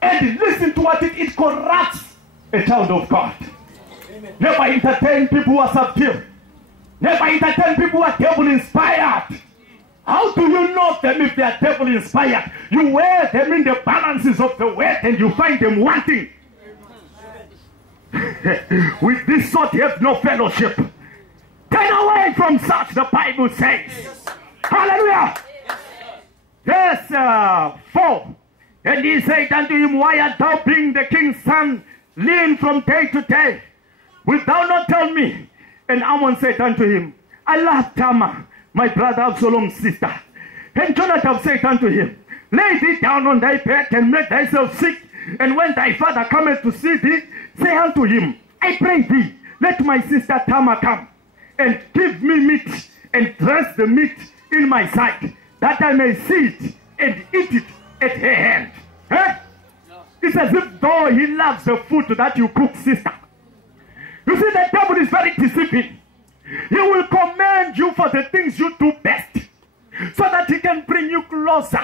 And listen to what it corrupts a child of God. Never entertain people who are subtle. Never entertain people who are devil inspired. How do you know them if they are devil inspired? You wear them in the balances of the word and you find them wanting. With this sort you have no fellowship. Turn away from such, the Bible says. Hallelujah. Yes, 4. And he said unto him, why art thou being the king's son, lean from day to day? Wilt thou not tell me? And Ammon said unto him, I love Tamar, my brother Absalom's sister. And Jonadab said unto him, lay thee down on thy bed and make thyself sick. And when thy father cometh to see thee, say unto him, I pray thee, let my sister Tamar come, and give me meat, and dress the meat in my sight, that I may see it and eat it at her hand. It's as if though he loves the food that you cook, sister. You see, the devil is very deceiving. He will commend you for the things you do best, so that he can bring you closer.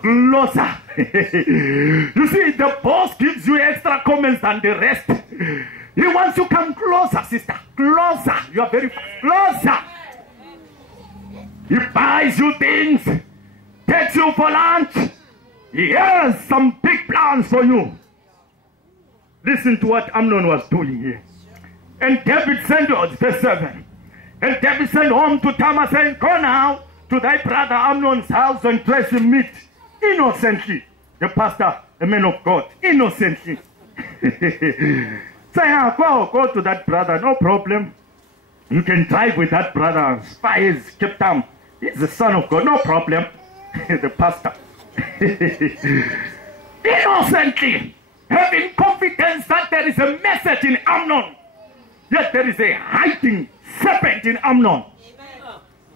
Closer. You see, the boss gives you extra comments than the rest. He wants you to come closer, sister. Closer. You are very closer. He buys you things, takes you for lunch. He has some big plans for you. Listen to what Amnon was doing here. And David sent, verse 7. And David sent home to Tamar, saying, go now to thy brother Amnon's house and dress him meat innocently. The pastor, a man of God, innocently. Say, go to that brother, no problem. You can drive with that brother, spy his kept down. He's the son of God, no problem. The pastor. Innocently, having confidence that there is a message in Amnon. Yet there is a hiding serpent in Amnon.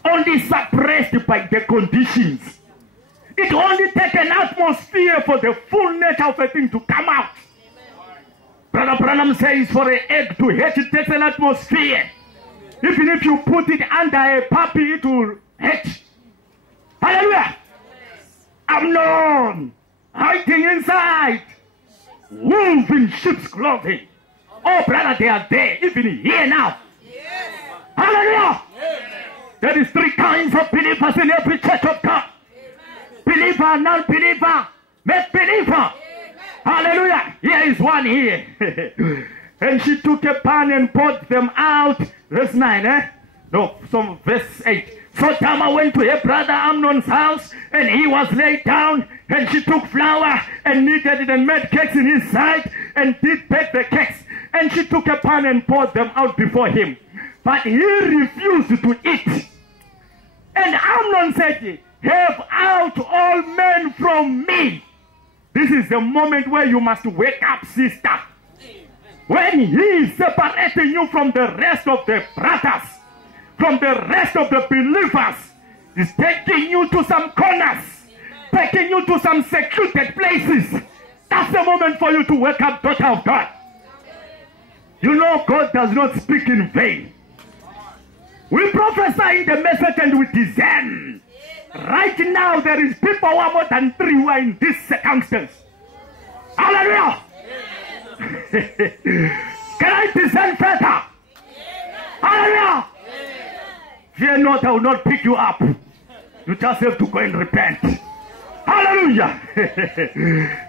Only suppressed by the conditions. It only takes an atmosphere for the full nature of a thing to come out. Brother Branham says for an egg to hatch, it takes an atmosphere. Even if you put it under a puppy, it will hatch. Hallelujah. Amnon, hiding inside, wolf in sheep's clothing. Oh, brother, they are there, even here now. Hallelujah. There is 3 kinds of believers in every church of God. Believer, non-believer, make believer. Hallelujah. Here is one here. And she took a pan and poured them out. Verse 9, No, some verse 8. So Tamar went to her brother Amnon's house, and he was laid down, and she took flour and kneaded it and made cakes in his sight, and did bake the cakes. And she took a pan and poured them out before him. But he refused to eat. And Amnon said, have out all men from me. This is the moment where you must wake up, sister. When he is separating you from the rest of the brothers, from the rest of the believers, he's taking you to some corners, taking you to some secluded places. That's the moment for you to wake up, daughter of God. You know God does not speak in vain. We prophesy in the message and we discern. Right now there is people who are more than 3 who are in this circumstance. Hallelujah. Can I discern further? Hallelujah. Fear not, I will not pick you up. You just have to go and repent. Hallelujah.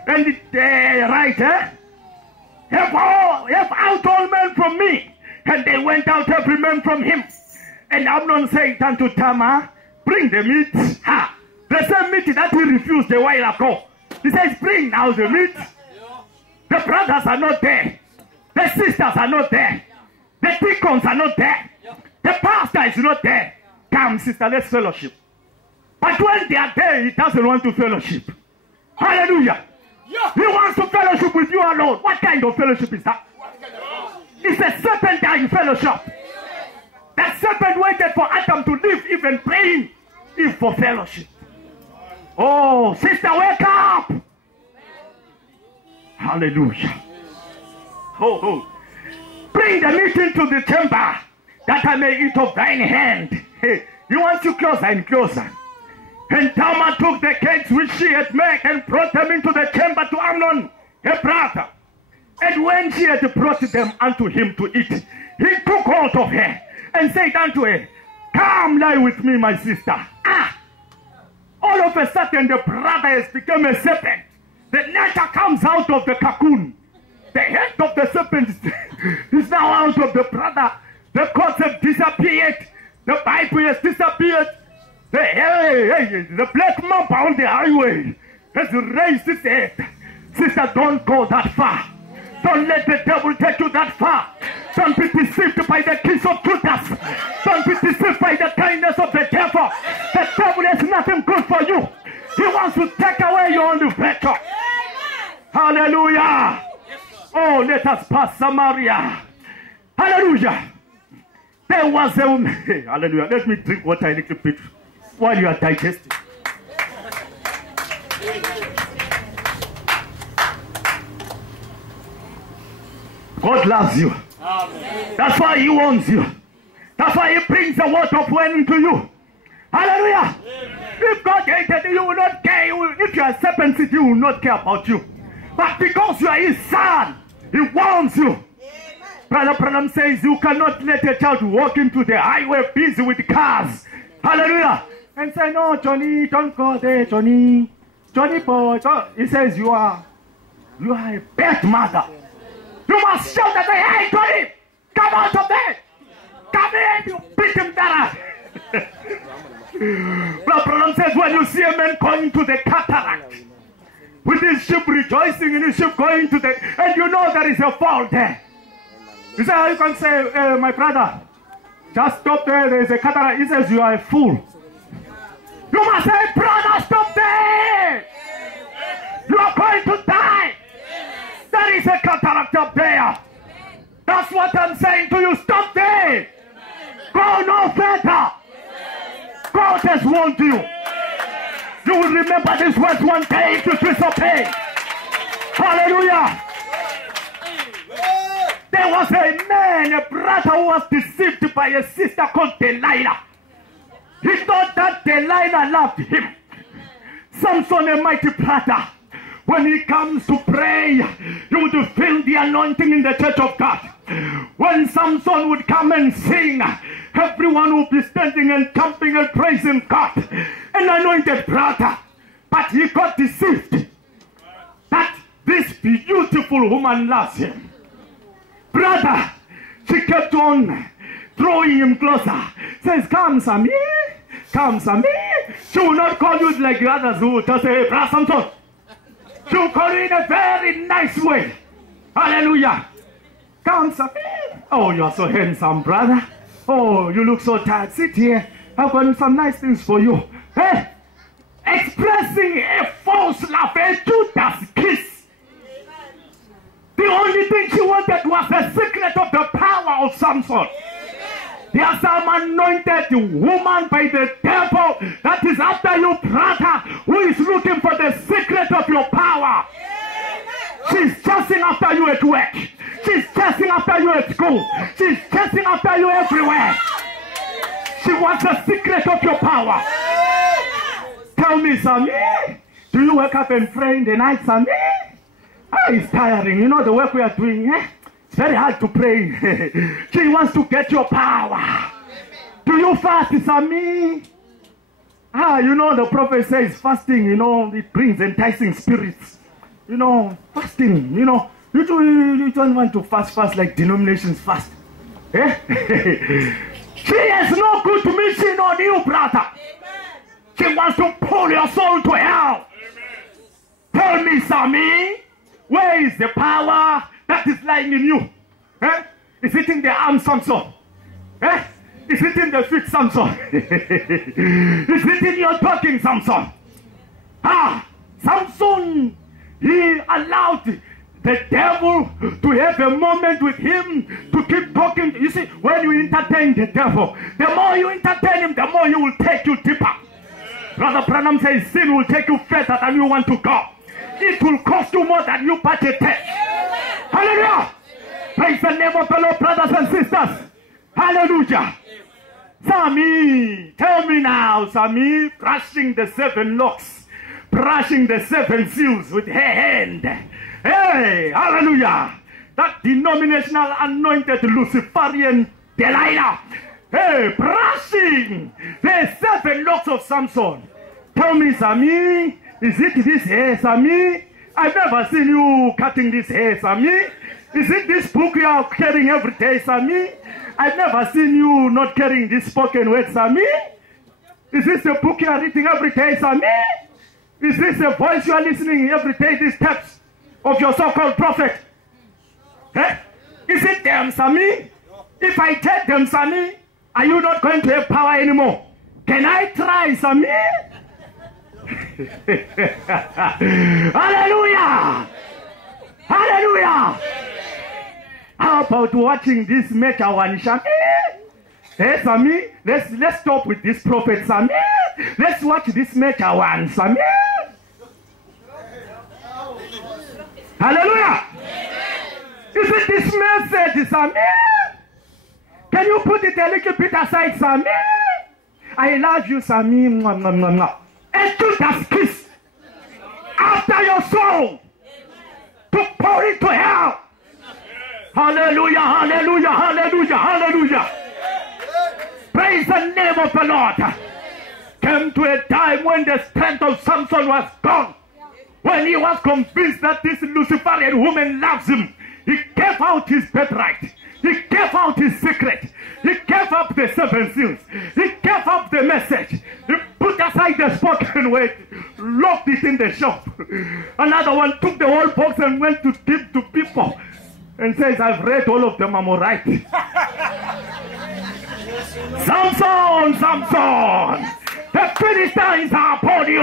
And have out all men from me. And they went out every man from him. And Amnon said unto Tamar, bring the meat. The same meat that he refused a while ago. He says, bring now the meat. The brothers are not there. The sisters are not there. The deacons are not there. The pastor is not there. Come, sister, let's fellowship. But when they are there, he doesn't want to fellowship. Hallelujah. He wants to fellowship with you alone. What kind of fellowship is that? It's a serpentine fellowship. That serpent waited for Adam to live, even praying, if for fellowship. Oh, sister, wake up. Hallelujah. Oh. Bring the meat into the chamber, that I may eat of thine hand. Hey, he wants you closer and closer. And Tamar took the cakes which she had made and brought them into the chamber to Amnon, her brother. And when she had brought them unto him to eat, he took hold of her and said unto her, come lie with me, my sister. All of a sudden the brother has become a serpent. The nature comes out of the cocoon. The head of the serpent is now out of the brother. The concept disappeared. The Bible has disappeared. The black mamba on the highway has raised his head. Sister, don't go that far. Don't let the devil take you that far. Don't be deceived by the kiss of Judas. Don't be deceived by the kindness of the devil. The devil has nothing good for you. He wants to take away your only virtue. Hallelujah. Oh, let us pass Samaria. Hallelujah. There was a... Hallelujah. Let me drink water a little bit while you are digesting. God loves you. Amen. That's why he wants you. That's why he brings the word of warning to you. Hallelujah. Amen. If God hated you, he will not care. If you are a serpent, he will not care about you. But because you are his son, he warns you. Amen. Brother Branham says you cannot let a child walk into the highway busy with cars. Hallelujah. And say, no, Johnny, don't go there, Johnny. Johnny boy, he says you are a bad mother. You must shout that, hey, Johnny, come out of there. Come in, you beat him better. Brother Branham says, when you see a man going to the cataract, with his ship rejoicing in his ship going to the, and you know there is a fall there. You say, you can say, my brother, just stop there, there is a cataract. He says, you are a fool. You must say, brother, stop there. You are going to die. There is a cataract up there. That's what I'm saying to you. Stop there. Go no further. God has warned you. You will remember these words one day if you disobey. Hallelujah. There was a man, a brother who was deceived by a sister called Delilah. He thought that Delilah loved him. Samson, a mighty brother, when he comes to pray, he would feel the anointing in the church of God. When Samson would come and sing, everyone would be standing and jumping and praising God. An anointed brother. But he got deceived that this beautiful woman loves him. Brother, she kept on throwing him closer. Says, come, Sammy. Come, Sammy. She will not call you like the others who just say, hey, Brother Samson. She will call you in a very nice way. Hallelujah. Come, Sammy. Oh, you are so handsome, brother. Oh, you look so tired. Sit here. I've got some nice things for you. Hey, expressing a false love, a Judas kiss. The only thing she wanted was the secret of the power of Samson. There's some anointed woman by the devil that is after you, brother, who is looking for the secret of your power. She's chasing after you at work. She's chasing after you at school. She's chasing after you everywhere. She wants the secret of your power. Tell me, Sammy, do you wake up and pray in the night, Sammy? Ah, it's tiring. You know the work we are doing, eh? It's very hard to pray. She wants to get your power. Do you fast, Sammy? Ah, you know the prophet says fasting, you know, it brings enticing spirits. You know, fasting, you know, you don't want to fast like denominations fast. Eh? She has no good mission on you, brother. She wants to pull your soul to hell. Tell me, Sammy, where is the power that is lying in you? Eh? Is it in the arm, Samson? Eh? Is it in the feet, Samson? Is it in your talking, Samson? Ah, Samson, he allowed the devil to have a moment with him to keep talking. You see, when you entertain the devil, the more you entertain him, the more he will take you deeper. Brother Branham says sin will take you further than you want to go. It will cost you more than you budgeted. Hallelujah. Praise the name of the Lord, brothers and sisters. Hallelujah. Sammy, tell me now, Sammy, brushing the 7 locks, brushing the 7 seals with her hand. Hey, hallelujah. That denominational anointed Luciferian Delilah. Hey, brushing the 7 locks of Samson. Tell me, Sammy, is it this hair, Sammy? I've never seen you cutting this hair, Sammy. Is it this book you are carrying every day, Sammy? I've never seen you not carrying this spoken word, Sammy. Is this the book you are reading every day, Sammy? Is this the voice you are listening every day, these steps of your so-called prophet? Eh? Is it them, Sammy? If I take them, Sammy, are you not going to have power anymore? Can I try, Sammy? Hallelujah! Hallelujah! How about watching this Mecca one, Sammy? Hey, Sammy, let's stop with this prophet, Sammy. Let's watch this Mecca one, Sammy. Hallelujah! Is it this message, Sammy? Can you put it a little bit aside, Sammy? I love you, Sammy. A Judas kiss after your soul to pour it to hell. Hallelujah, hallelujah, hallelujah, hallelujah. Praise the name of the Lord. Came to a time when the strength of Samson was gone. When he was convinced that this Luciferian woman loves him, he gave out his birthright. He gave out his secret. He gave up the 7 seals. He gave up the message. He put aside the spoken word, locked it in the shop. Another one took the whole box and went to give to people and says, I've read all of them, I'm all right. Samson, Samson, the Philistines are upon you.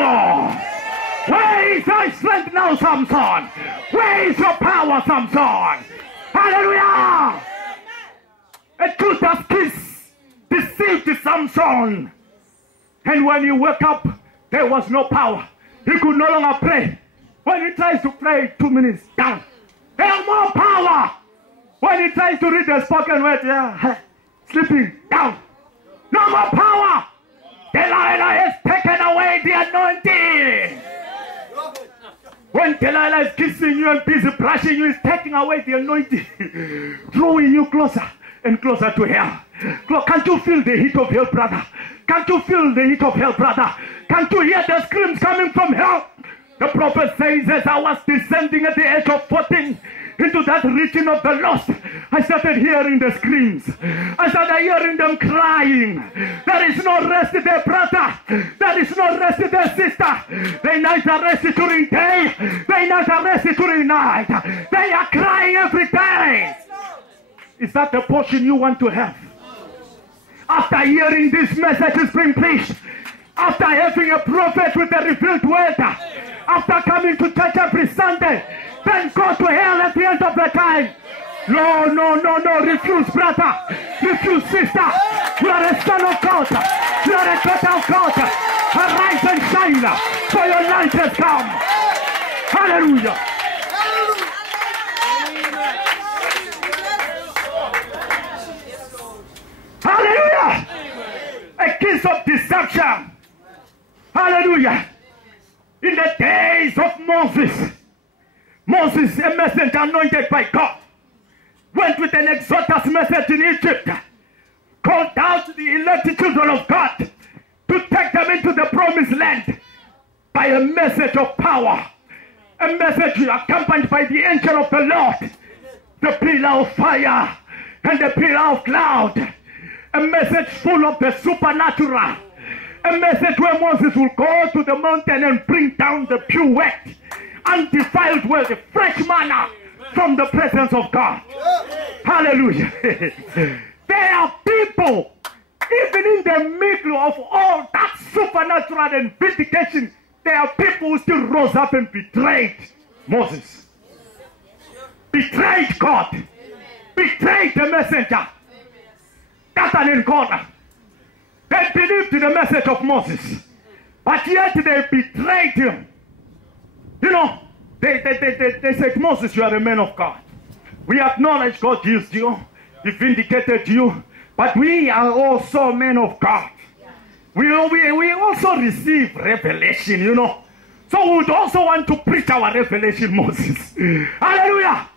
Where is thy strength now, Samson? Where is your power, Samson? Hallelujah! A Judas kiss deceived Samson. And when he woke up, there was no power. He could no longer pray. When he tries to pray, 2 minutes, down. Have more power. When he tries to read the spoken word, sleeping, down. No more power. Delilah has taken away the anointing. When Delilah is kissing you and busy brushing you, he's taking away the anointing, drawing you closer and closer to hell. Can't you feel the heat of hell, brother? Can't you feel the heat of hell, brother? Can't you hear the screams coming from hell? The prophet says, as I was descending at the age of 14 into that region of the lost, I started hearing the screams. I started hearing them crying. There is no rest there, brother. There is no rest there, sister. They neither rest during day. They neither rest during night. They are crying every day. Is that the portion you want to have? After hearing this message is being preached, after having a prophet with a revealed word, after coming to church every Sunday, then go to hell at the end of the time. No, no, no, no. Refuse, brother. Refuse, sister. You are a son of God. You are a daughter of God. Arise and shine, for your light has come. Hallelujah. Hallelujah. A kiss of deception. Hallelujah. In the days of Moses, a messenger anointed by God, went with an exodus message in Egypt, called out the elected children of God to take them into the promised land by a message of power, a message accompanied by the angel of the Lord, the pillar of fire and the pillar of cloud, a message full of the supernatural, a message where Moses will go to the mountain and bring down the pure wet, undefiled with the fresh manna from the presence of God. Hallelujah. There are people, even in the middle of all that supernatural and vindication, there are people who still rose up and betrayed Moses, betrayed God, betrayed the messenger. Dathan and Korah. They believed in the message of Moses, but yet they betrayed him. You know, they said, Moses, you are a man of God. We acknowledge God used you, He vindicated you, but we are also men of God. We also receive revelation, you know. So we would also want to preach our revelation, Moses. Hallelujah.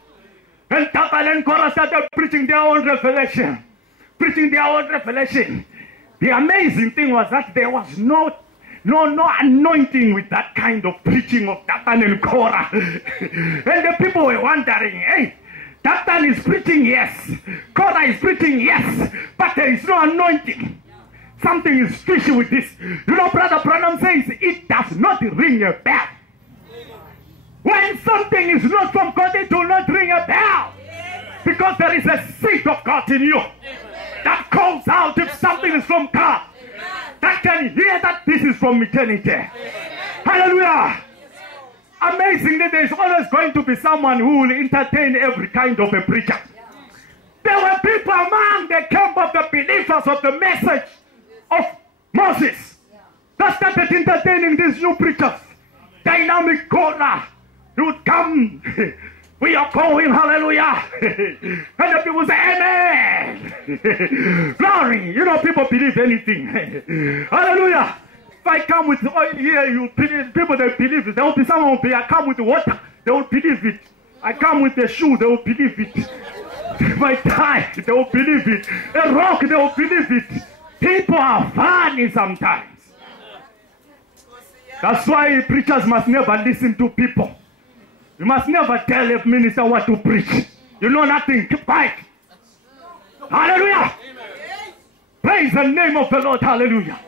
And Dathan and Korah started preaching their own revelation. Preaching their own revelation. The amazing thing was that there was no anointing with that kind of preaching of Dathan and Korah. And the people were wondering, hey, Dathan is preaching, yes. Korah is preaching, yes. But there is no anointing. Something is fishy with this. You know, Brother Branham says, it does not ring a bell. When something is not from God, it will not ring a bell. Because there is a seed of God in you that calls out if something is from God, that can hear that this is from eternity. Hallelujah. Amazingly, there's always going to be someone who will entertain every kind of a preacher. There were people among the camp of the believers of the message of Moses that started entertaining these new preachers. Dynamic Korah, he would come. We are going, hallelujah. And the people say, amen. Glory. You know, people believe anything. Hallelujah. If I come with oil here, you believe, people that believe it. There will be someone who I come with water, they will believe it. I come with the shoe, they will believe it. If I tie, they will believe it. A rock, they will believe it. People are funny sometimes. That's why preachers must never listen to people. You must never tell a minister what to preach. You know nothing. Keep quiet. Hallelujah. Praise the name of the Lord. Hallelujah.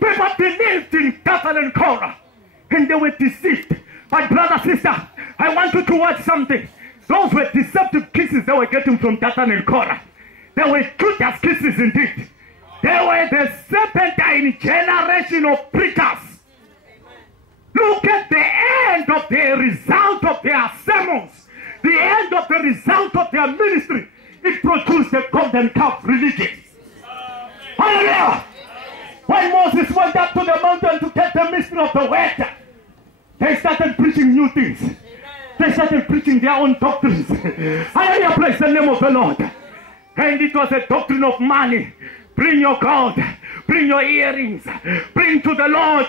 People believed in Dathan and Korah, and they were deceived. But brother, sister, I want you to watch something. Those were deceptive kisses they were getting from Dathan and Korah. They were Judas kisses indeed. They were the serpentine generation of preachers. Look at the end of the result of their sermons. The end of the result of their ministry. It produced a golden calf religion. Hallelujah! When Moses went up to the mountain to get the mystery of the word, They started preaching new things. They started preaching their own doctrines. Hallelujah, praise the name of the Lord. And it was a doctrine of money. Bring your gold, bring your earrings, bring to the Lord.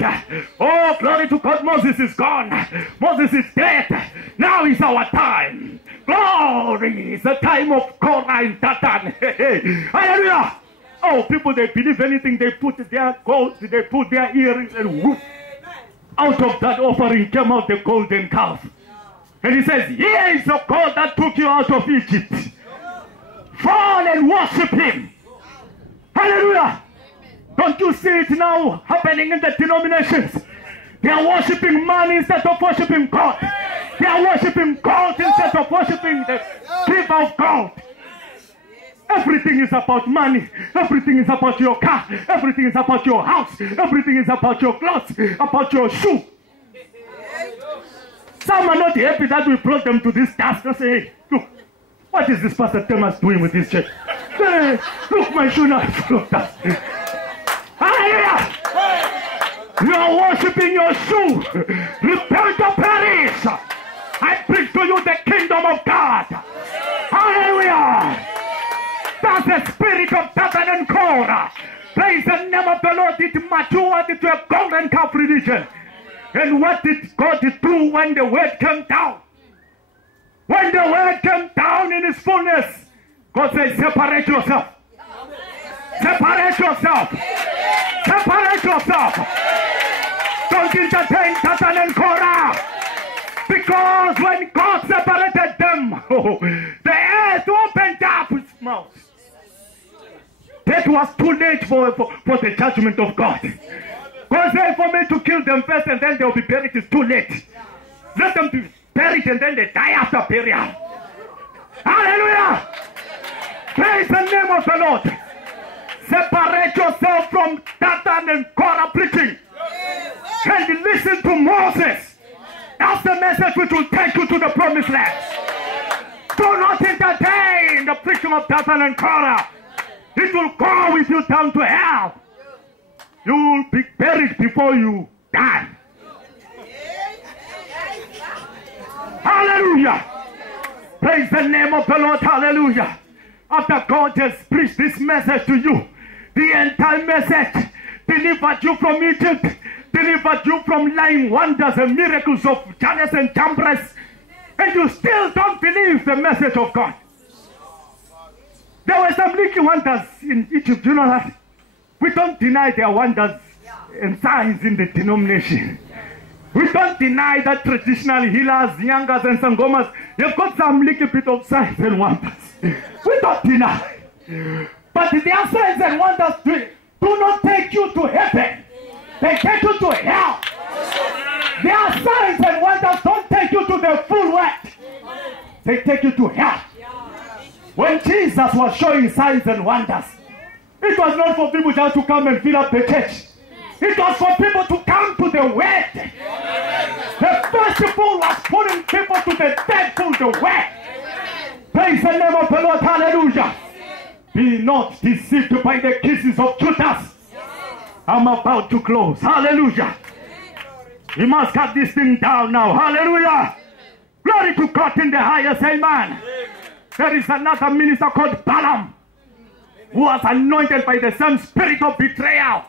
Oh, glory to God, Moses is gone. Moses is dead. Now is our time. Glory is the time of Korah and Dathan. Hallelujah. Oh, people, they believe anything. They put their gold, they put their earrings, and whoop. Out of that offering came out the golden calf. And he says, here is the God that took you out of Egypt. Fall and worship him. Hallelujah. Don't you see it now happening in the denominations? They are worshiping money instead of worshiping God. They are worshiping God instead of worshiping the giver of God. Everything is about money. Everything is about your car. Everything is about your house. Everything is about your clothes, about your shoe. Some are not happy that we brought them to this task. They say, hey, look, what is this Pastor Thomas doing with this church? Hey, look, my shoe now is full of dust. Hallelujah! You are worshiping your shoe. Repent or perish. I bring to you the kingdom of God. Hallelujah! That's the spirit of Dathan and Korah. Praise the name of the Lord. It matured into a golden calf religion. And what did God do when the word came down? When the word came down in his fullness, God said, separate yourself. Separate yourself. Separate yourself. Don't entertain Dathan and Korah. Because when God separated them, the earth opened up its mouth. That was too late for the judgment of God. God said for me to kill them first and then they'll be buried. It's too late. Let them be buried and then they die after burial. Hallelujah! Praise the name of the Lord. Separate yourself from Dathan and Korah preaching. And listen to Moses. That's the message which will take you to the promised land. Do not entertain the preaching of Dathan and Korah. It will go with you down to hell. You will be buried before you die. Hallelujah. Praise the name of the Lord. Hallelujah. After God has preached this message to you, the entire message, delivered you from Egypt, delivered you from lying wonders and miracles of Jannes and Jambres, and you still don't believe the message of God. There were some leaky wonders in Egypt, you know that? We don't deny there are wonders and signs in the denomination. We don't deny that traditional healers, yangas and sangomas, you've got some little bit of signs and wonders. We don't deny. But their signs and wonders do not take you to heaven. They take you to hell. Their signs and wonders don't take you to the full world. They take you to hell. When Jesus was showing signs and wonders, it was not for people just to come and fill up the church. It was for people to come to the word. The festival was putting people to the temple, the word. Praise the name of the Lord. Hallelujah. Be not deceived by the kisses of Judas. I'm about to close. Hallelujah. We must cut this thing down now. Hallelujah. Glory to God in the highest. Amen. There is another minister called Balaam, who was anointed by the same spirit of betrayal.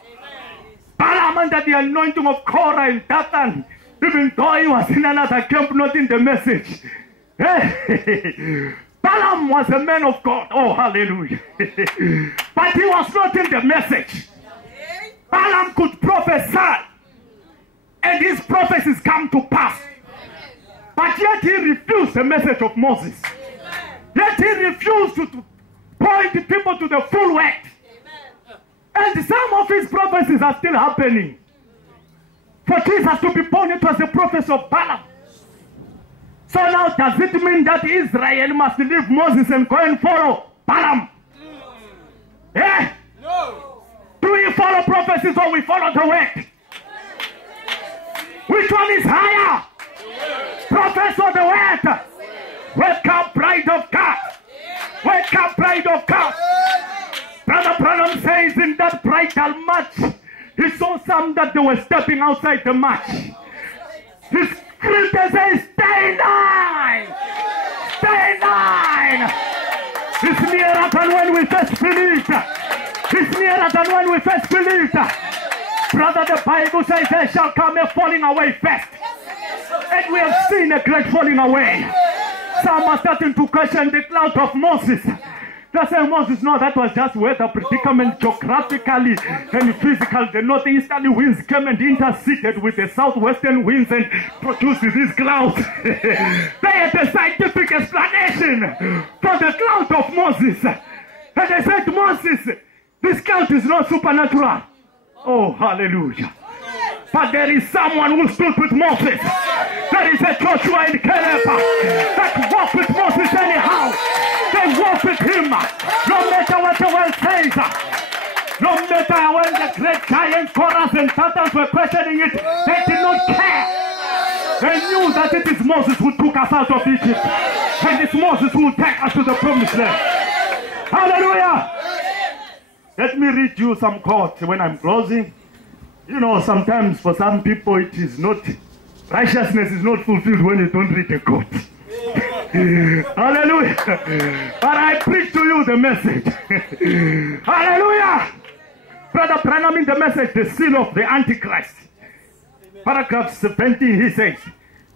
Balaam under the anointing of Korah and Dathan, even though he was in another camp, not in the message. Balaam was a man of God. Oh, hallelujah. But he was not in the message. Balaam could prophesy, and his prophecies come to pass. But yet he refused the message of Moses. Yet he refused to point people to the full word. And some of his prophecies are still happening. For Jesus to be born, it was a prophecy of Balaam. So now does it mean that Israel must leave Moses and go and follow Balaam? Eh? No. Do we follow prophecies or we follow the word? Which one is higher? Prophecy or the word? Wake up, bride of God. Wake up, bride of God. Brother Branham says in that bridal match, he saw some that they were stepping outside the match. He The scripture says, stay in line. Stay in line. It's nearer than when we first believed. It's nearer than when we first believed. Brother, the Bible says there shall come a falling away first. And we have seen a great falling away. Some are starting to question the cloud of Moses. They say, Moses, no, that was just weather predicament geographically and physically. The northeasterly winds came and interceded with the southwestern winds and produced these clouds. They had a scientific explanation for the cloud of Moses. And they said, Moses, this cloud is not supernatural. Oh, hallelujah. But there is someone who stood with Moses. There is a Joshua and Caleb that walked with Moses anyhow. They walked with him. No matter what the world says. No matter when the great giants, Korah and Tatans were questioning it, they did not care. They knew that it is Moses who took us out of Egypt. And it's Moses who will take us to the promised land. Hallelujah. Let me read you some quotes when I'm closing. You know, sometimes for some people it is not, righteousness is not fulfilled when you don't read a quote. Hallelujah. But I preach to you the message. Hallelujah. Brother Branham in the message, the seal of the Antichrist. Paragraph 17, he says,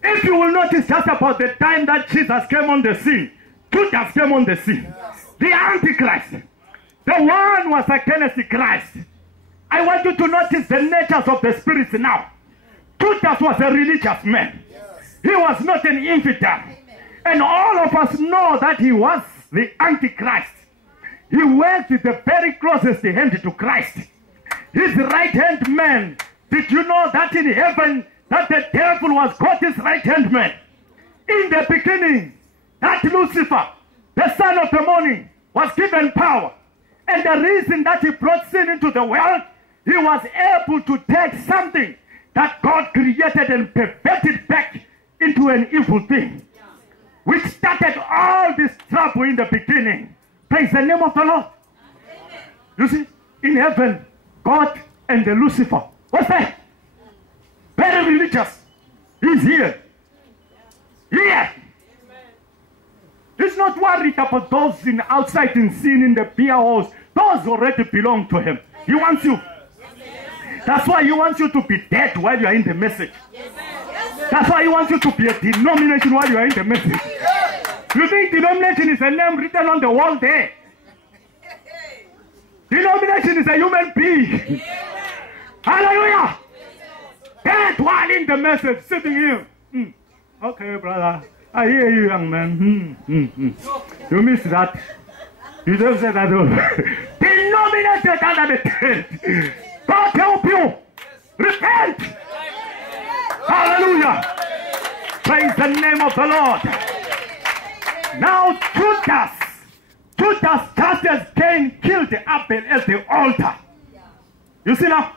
if you will notice just about the time that Jesus came on the scene, Judas came on the scene. The Antichrist, the one was against Christ. I want you to notice the natures of the spirits now. Judas was a religious man. He was not an infidel. And all of us know that he was the Antichrist. He worked with the very closest hand to Christ. His right-hand man. Did you know that in heaven, that the devil was God's right-hand man? In the beginning, that Lucifer, the son of the morning, was given power. And the reason that he brought sin into the world, he was able to take something that God created and pervert it back into an evil thing, which started all this trouble in the beginning. Praise the name of the Lord. You see, in heaven, God and the Lucifer, what's that? Very religious. He's here. Here. He's not worried about those in outside in sin in the beer halls. Those already belong to him. He wants you. That's why he wants you to be dead while you are in the message. That's why he wants you to be a denomination while you are in the message. You think denomination is a name written on the wall there? Denomination is a human being. Hallelujah. Dead while in the message, sitting here. Okay, brother. I hear you, young man. You missed that. You don't say that. Denominated under the tent. God help you. Repent. Hallelujah. Praise the name of the Lord. Now Judas just as Cain killed Abel at the altar. You see now?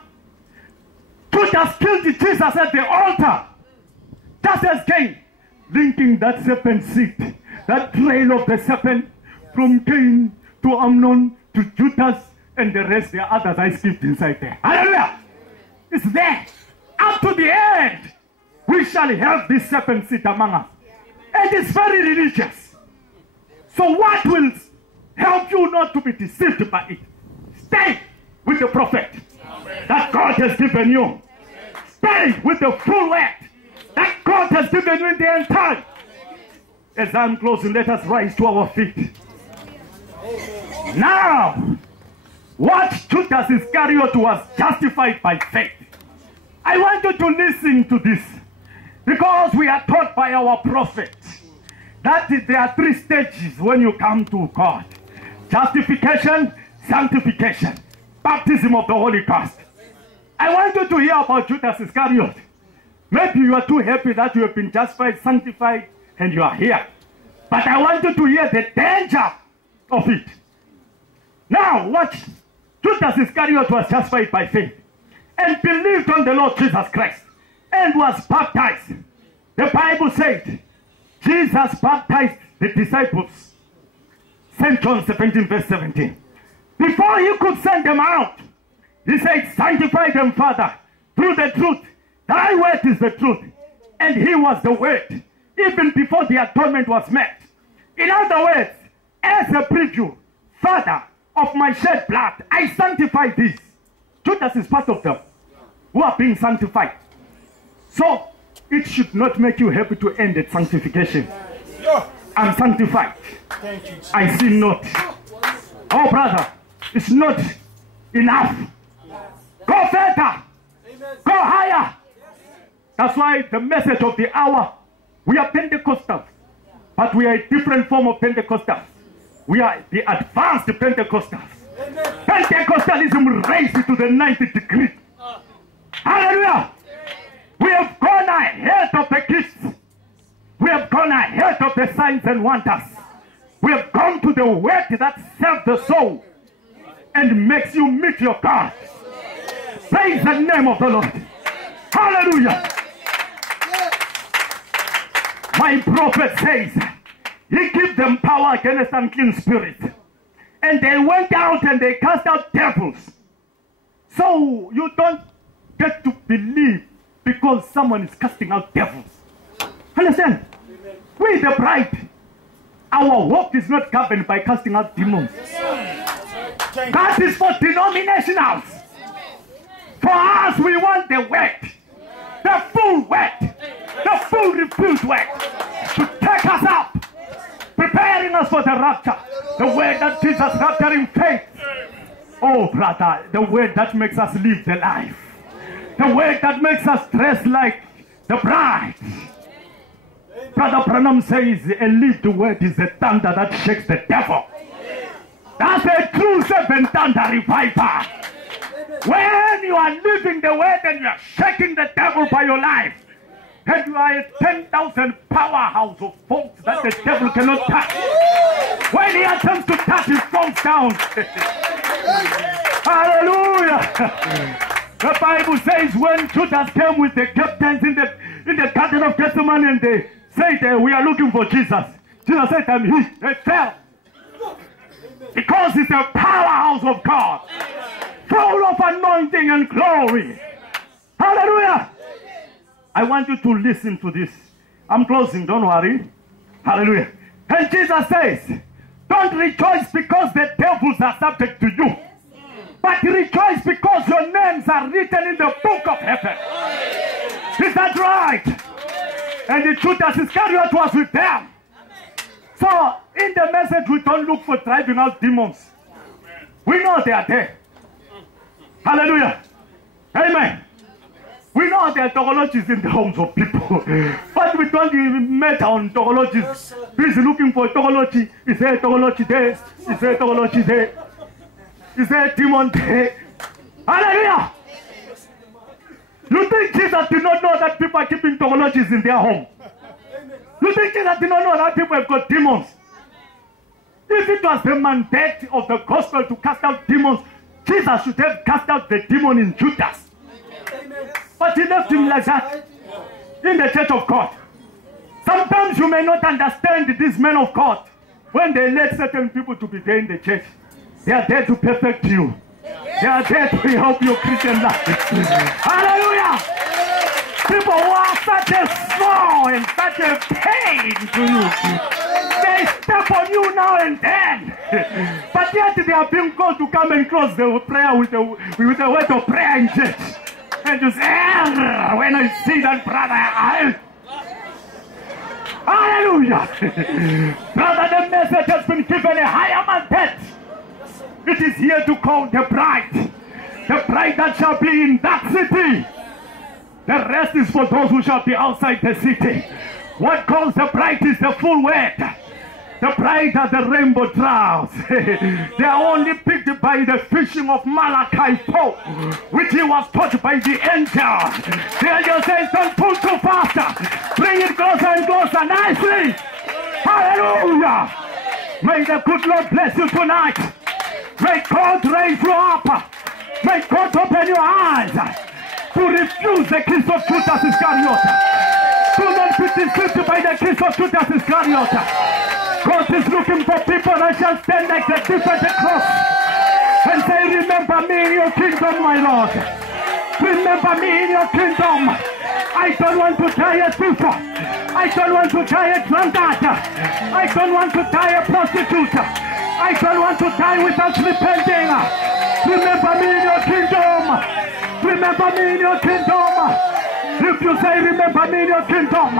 Judas killed Jesus at the altar. Just as Cain, linking that serpent seed, that trail of the serpent from Cain to Amnon to Judas and the rest, the others I skipped inside there. Hallelujah! It's there. Up to the end, we shall have this serpent seed among us. And it's very religious. So what will help you not to be deceived by it? Stay with the prophet that God has given you. Stay with the full word that God has given you in the end time. As I'm closing, let us rise to our feet. Now, what Judas Iscariot was justified by faith. I want you to listen to this, because we are taught by our prophet that there are 3 stages when you come to God: justification, sanctification, baptism of the Holy Ghost. I want you to hear about Judas Iscariot. Maybe you are too happy that you have been justified, sanctified, and you are here. But I want you to hear the danger of it. Now watch. Judas Iscariot was justified by faith and believed on the Lord Jesus Christ and was baptized. The Bible said Jesus baptized the disciples. St. John 17 verse 17. Before he could send them out, he said, sanctify them, Father, through the truth. Thy word is the truth. and he was the Word, even before the atonement was met. In other words, as a preview, Father, of my shed blood, I sanctify this. Judas is part of them who are being sanctified. So, it should not make you happy to end at sanctification. I'm sanctified. I sin not. Oh, brother, it's not enough. Go further. Go higher. That's why the message of the hour, we are Pentecostals, but we are a different form of Pentecostals. We are the advanced Pentecostals. Pentecostalism raised to the 90th degree. Hallelujah. We have gone ahead of the gifts. We have gone ahead of the signs and wonders. We have gone to the word that serves the soul and makes you meet your God. Praise the name of the Lord. Hallelujah. My prophet says, he gives them power against unclean spirits. And they went out and they cast out devils. So you don't get to believe because someone is casting out devils. Understand? We the bride, our walk is not governed by casting out demons. That is for denominationals. For us, we want the word. The full word. The full refused word. To take us up. Preparing us for the rapture. The word that gives us rapture in faith. Oh, brother, the word that makes us live the life. The word that makes us dress like the bride. Brother Branham says a lived word is the thunder that shakes the devil. That's a true seven thunder reviver. When you are living the word and you are shaking the devil by your life, and you are a 10,000 powerhouse of folks that the devil cannot touch. When he attempts to touch, he falls down. Hallelujah. The Bible says when Judas came with the captains in the Garden of Gethsemane and they said, we are looking for Jesus. Jesus said, I'm he. They fell. Because it's a powerhouse of God. Full of anointing and glory. Hallelujah. I want you to listen to this. I'm closing, don't worry. Hallelujah. And Jesus says, don't rejoice because the devils are subject to you. But rejoice because your names are written in the book of heaven. Is that right? And the Judas Iscariot was with them. So, in the message, we don't look for driving out demons. We know they are there. Hallelujah. Amen. We know there are pathologies in the homes of people. But we don't even matter on pathologies. Busy looking for pathology. Is there a pathology there? Is there a pathology there? Is there a demon there? Hallelujah. You think Jesus did not know that people are keeping pathologies in their home? You think Jesus did not know that people have got demons? If it was the mandate of the gospel to cast out demons, Jesus should have cast out the demon in Judas. But he left him like that in the church of God. Sometimes you may not understand these men of God when they let certain people to be there in the church. They are there to perfect you. They are there to help your Christian life. Hallelujah! People who are such a small and such a pain to you. They step on you now and then. But yet they are being called to come and close the prayer with the word of prayer in church. And you say, when I see that brother, hallelujah. Brother, the message has been given a higher mandate. It is here to call the bride that shall be in that city. The rest is for those who shall be outside the city. What calls the bride is the full word. The bride are the rainbow troughs. They are only picked by the fishing of Malachi 4, which he was taught by the angel. The angel says, don't pull too fast. Bring it closer and closer nicely. Hallelujah. May the good Lord bless you tonight. May God raise you up. May God open your eyes to refuse the kiss of Judas Iscariot. Do not be deceived by the kiss of Judas Iscariot. God is looking for people that shall stand like the thief at the cross and say, remember me in your kingdom, my Lord. Remember me in your kingdom. I I don't want to die a thief. I don't want to die a drunkard. I don't want to die a prostitute. I don't want to die without repenting. Remember me in your kingdom. Remember me in your kingdom. If you say remember me in your kingdom,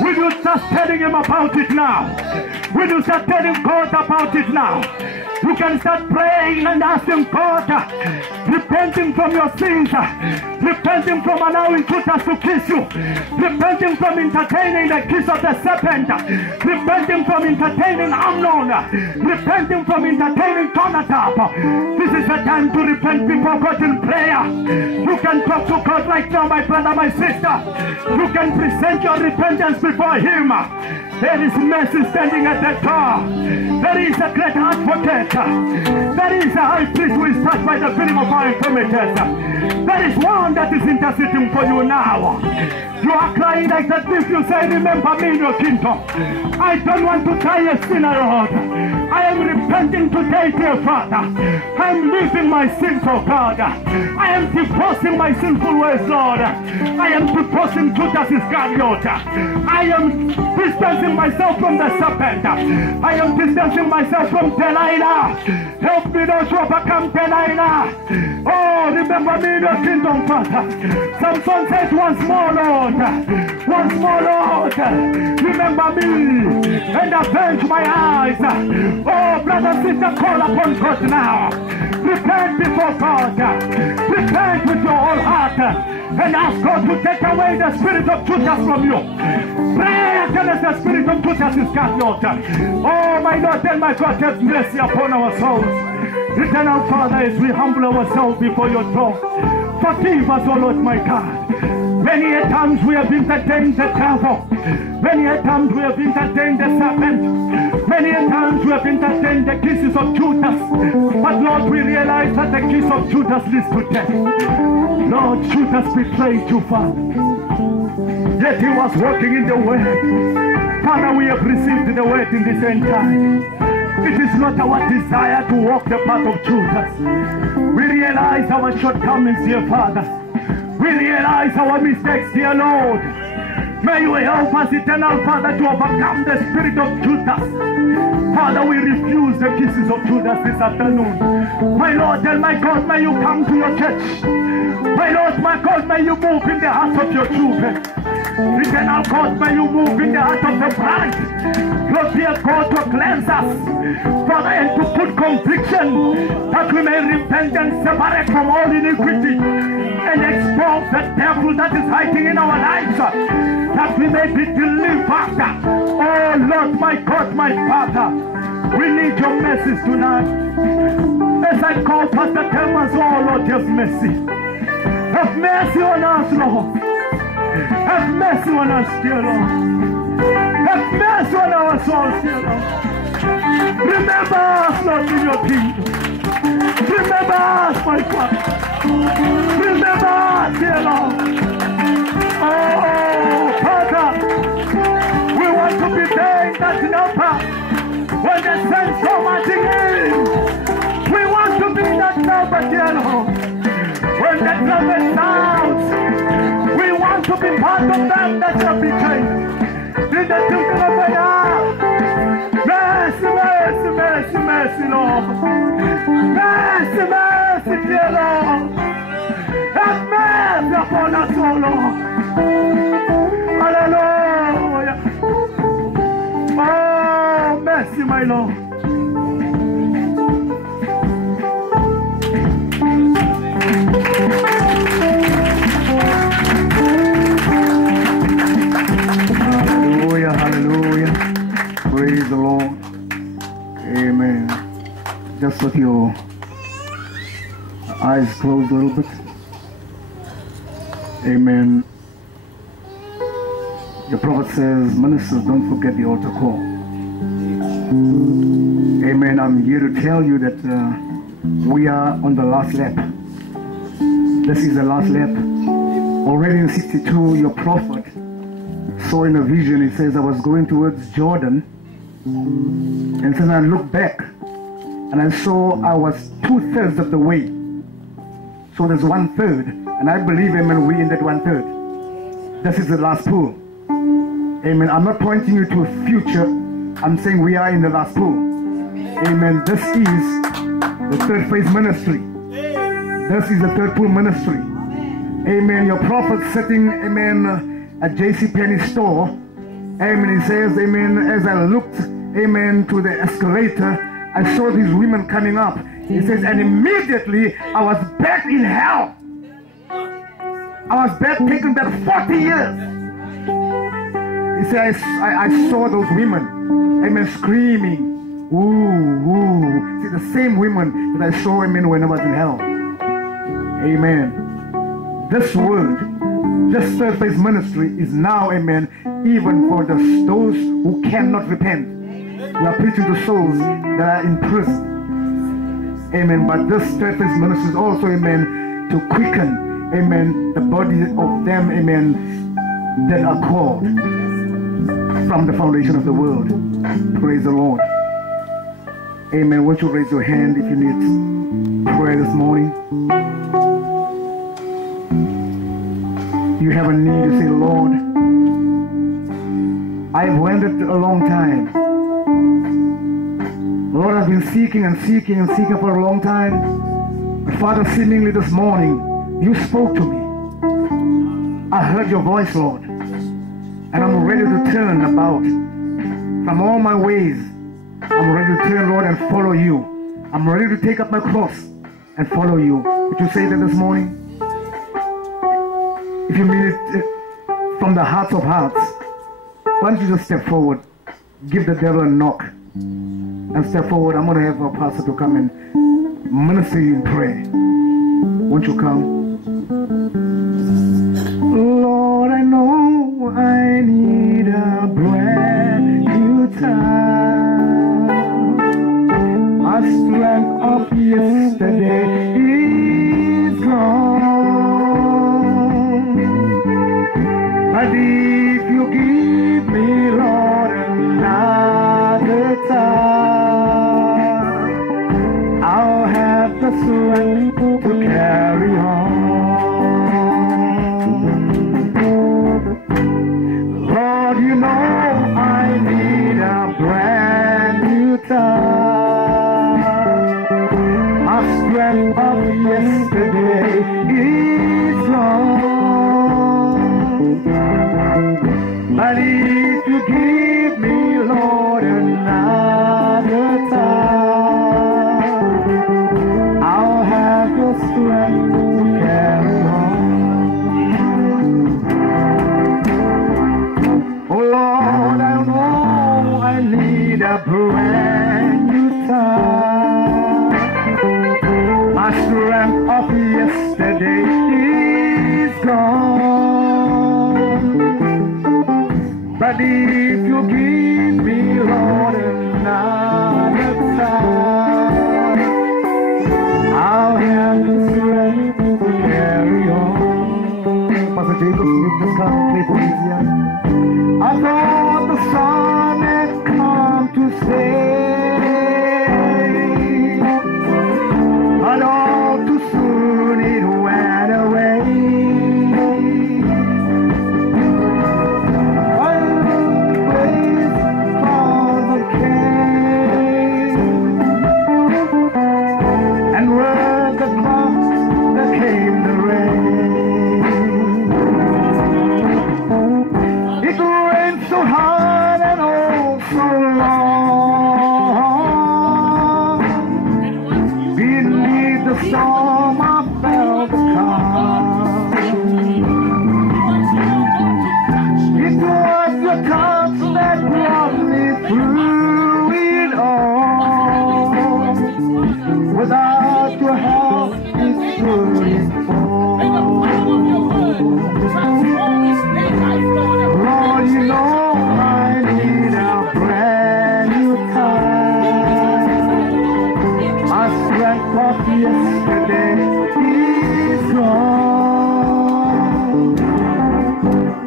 will you start telling him about it now? Will you start telling God about it now? You can start praying and asking God, repenting from your sins, repenting from allowing Judas to kiss you, repenting from entertaining the kiss of the serpent, repenting from entertaining Amnon, repenting from entertaining Jonadab. This is the time to repent before God in prayer. You can talk to God right now, my brother, my sister. You can present your repentance before Him. There is mercy standing at the door. There is a great advocate. There is a high priest who is touched by the feeling of our infirmities. There is one that is interceding for you now. You are crying like that if you say, remember me in your kingdom. I don't want to die a sinner, Lord. I am repenting today, dear Father. I am leaving my sins, oh God. I am divorcing my sinful ways, Lord. I am divorcing Judas Iscariot. I am distancing myself from the serpent. I am distancing myself from Delilah. Help me, Lord, to overcome Delilah. Oh, remember me in your kingdom, Father. Samson said once more, Lord. Once more, Lord. Remember me and avenge my eyes. Oh, brother, sister, call upon God now. Repent before God. Repent with your whole heart. And ask God to take away the spirit of Judas from you. Pray against the spirit of Judas Iscariot. Oh, my Lord and my God, have mercy upon our souls. Eternal Father, as we humble ourselves before your throne, forgive us, O Lord, my God. Many a times we have entertained the devil. Many a times we have entertained the serpent. Many a times we have entertained the kisses of Judas. But Lord, we realize that the kiss of Judas leads to death. Lord, Judas betrayed you, Father. Yet he was walking in the word. Father, we have received the word in this end time. It is not our desire to walk the path of Judas. We realize our shortcomings, dear Father. We realize our mistakes, dear Lord. May you help us, eternal Father, to overcome the spirit of Judas. Father, we refuse the kisses of Judas this afternoon. My Lord and my God, may you come to your church. My Lord, my God, may you move in the hearts of your children. Eternal God, may you move in the heart of the bride. Lord, dear God, to cleanse us, Father, and to put conviction that we may repent and separate from all iniquity and expose the devil that is hiding in our lives, that we may be delivered. Oh Lord, my God, my Father, we need your mercies tonight. As I call Pastor Thomas, oh Lord, have mercy. Have mercy on us, Lord. Have mercy on us, dear Lord. Have mercy on our souls, dear Lord. Remember us, Lord, in your kingdom. Remember us, my Father. Remember us, dear Lord. Oh, Father, we want to be there in that number when the saints come marching in. We want to be in that number, dear Lord. When the trumpet sounds, we want to be part of them that shall be changed. In the children of the earth. Mercy, mercy, mercy, mercy, Lord. Mercy, mercy, dear Lord. Have mercy upon us, oh Lord. Hallelujah. Oh, mercy, my Lord. Hallelujah, hallelujah. Praise the Lord. Amen. Just with your eyes closed a little bit. Amen. The prophet says, ministers, don't forget the altar call. Amen. I'm here to tell you that we are on the last lap. This is the last lap. Already in 62, your prophet saw in a vision, it says, I was going towards Jordan, and says I looked back and I saw I was 2/3 of the way. So there's 1/3, and I believe, amen, we in that 1/3. This is the last pool. Amen. I'm not pointing you to a future. I'm saying we are in the last pool. Amen. This is the third phase ministry. This is the third pool ministry. Amen. Your prophet sitting, amen, at J.C. Penney's store. Amen. He says, amen, as I looked, amen, to the escalator, I saw these women coming up. He says, and immediately I was back in hell. I was back, taken back 40 years. He said, I saw those women, amen, screaming. Ooh, ooh. See, the same women that I saw, amen, when I was in hell. Amen. This word, this third phase ministry is now, amen, even for those who cannot repent. We are preaching to souls that are in prison. Amen. But this third phase ministry is also, amen, to quicken, amen, the body of them, amen, that are called from the foundation of the world. Praise the Lord. Amen. Won't you raise your hand if you need prayer this morning? You have a need to say, Lord, I've waited a long time. Lord, I've been seeking and seeking and seeking for a long time. But Father, seemingly this morning, you spoke to me. I heard your voice, Lord. And I'm ready to turn about from all my ways. I'm ready to turn, Lord, and follow you. I'm ready to take up my cross and follow you. Would you say that this morning? If you mean it from the hearts of hearts, why don't you just step forward, give the devil a knock, and step forward. I'm going to have our pastor to come and minister you in prayer. Won't you come? Lord, I know I need a brand new time. My strength of yesterday is gone. But if you give me, Lord, another time, I'll have the strength to carry on. Lord, you know I need a brand new time. My strength of yesterday is gone. But if you give me, Lord, another time, I'll have the strength to carry on. Oh Lord, I know I need a brand new time. My strength of yesterday is gone. But if you give me, Lord, another time, I'll have the strength to carry on. Pastor Jacob, you just come and play for me here. I thought the sun had come to stay, but all too soon it went away. Storm, I felt the calm. It was your touch that brought me through it all. Without your help, it couldn't fall. Lord, you know I need a brand new time. My strength of yesterday is gone.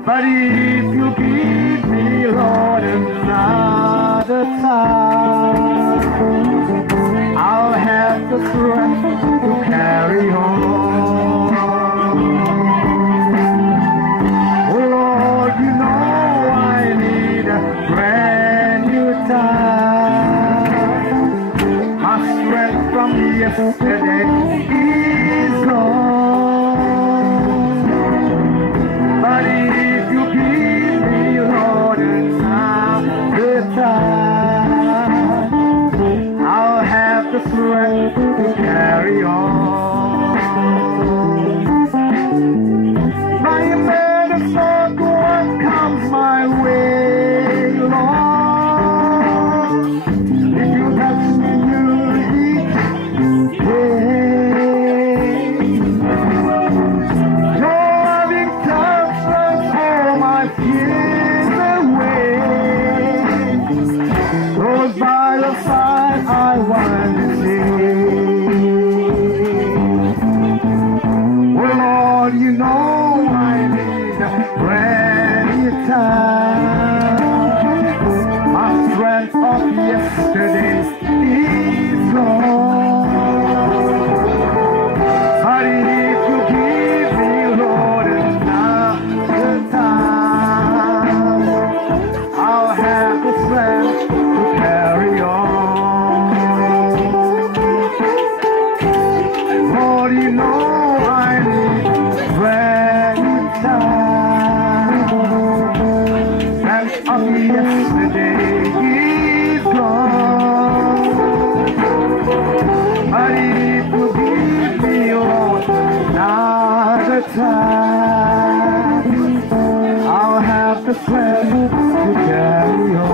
But if you give me, Lord, another time, I'll have the strength to carry on. Oh Lord, strength to carry on. My medicine, what comes my way, Lord. If you touch me, you'll eat your loving touch runs all my fears away. Close by your side, I want to see. Oh Lord, you know I need a brand new time. My strength of yesterday is gone. But if you give me, Lord, another time, I'll have the strength to carry on. Lord, you know I need brand new time. Strength of yesterday is gone. But if you give me, Lord, another time, I'll have the strength to carry on.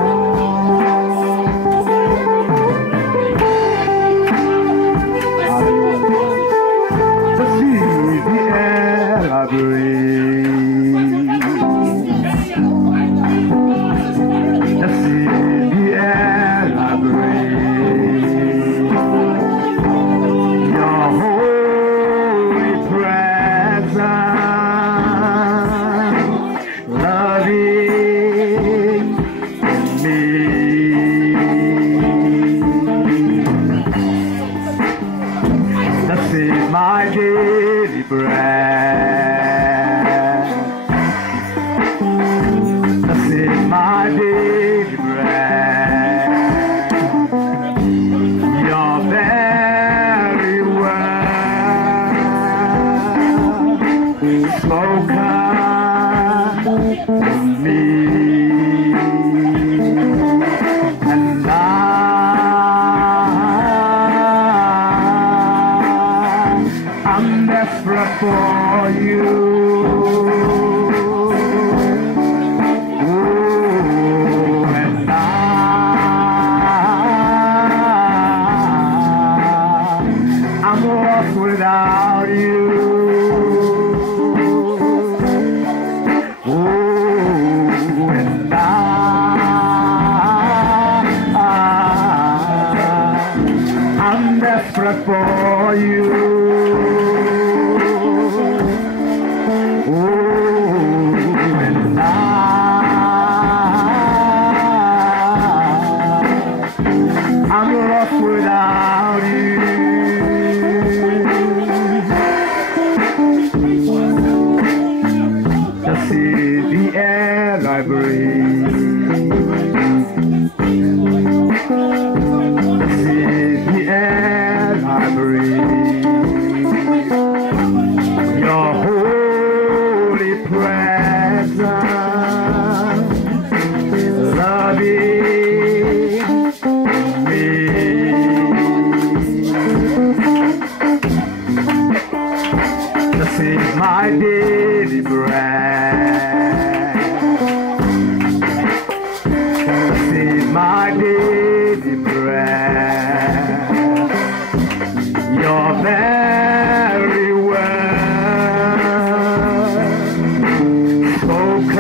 To see the air I breathe, to see the air I breathe, your holy presence, loving me. This is my daily bread. This is my daily bread. Your very word spoken to me, and I'm desperate for you. Ooh, and I'm lost without you. Ooh, and I'm desperate for you. I'm lost without you. This is the air I breathe. This is the air I breathe. Your holy presence, loving me. This is my daily bread. This is my daily bread. Your very word spoken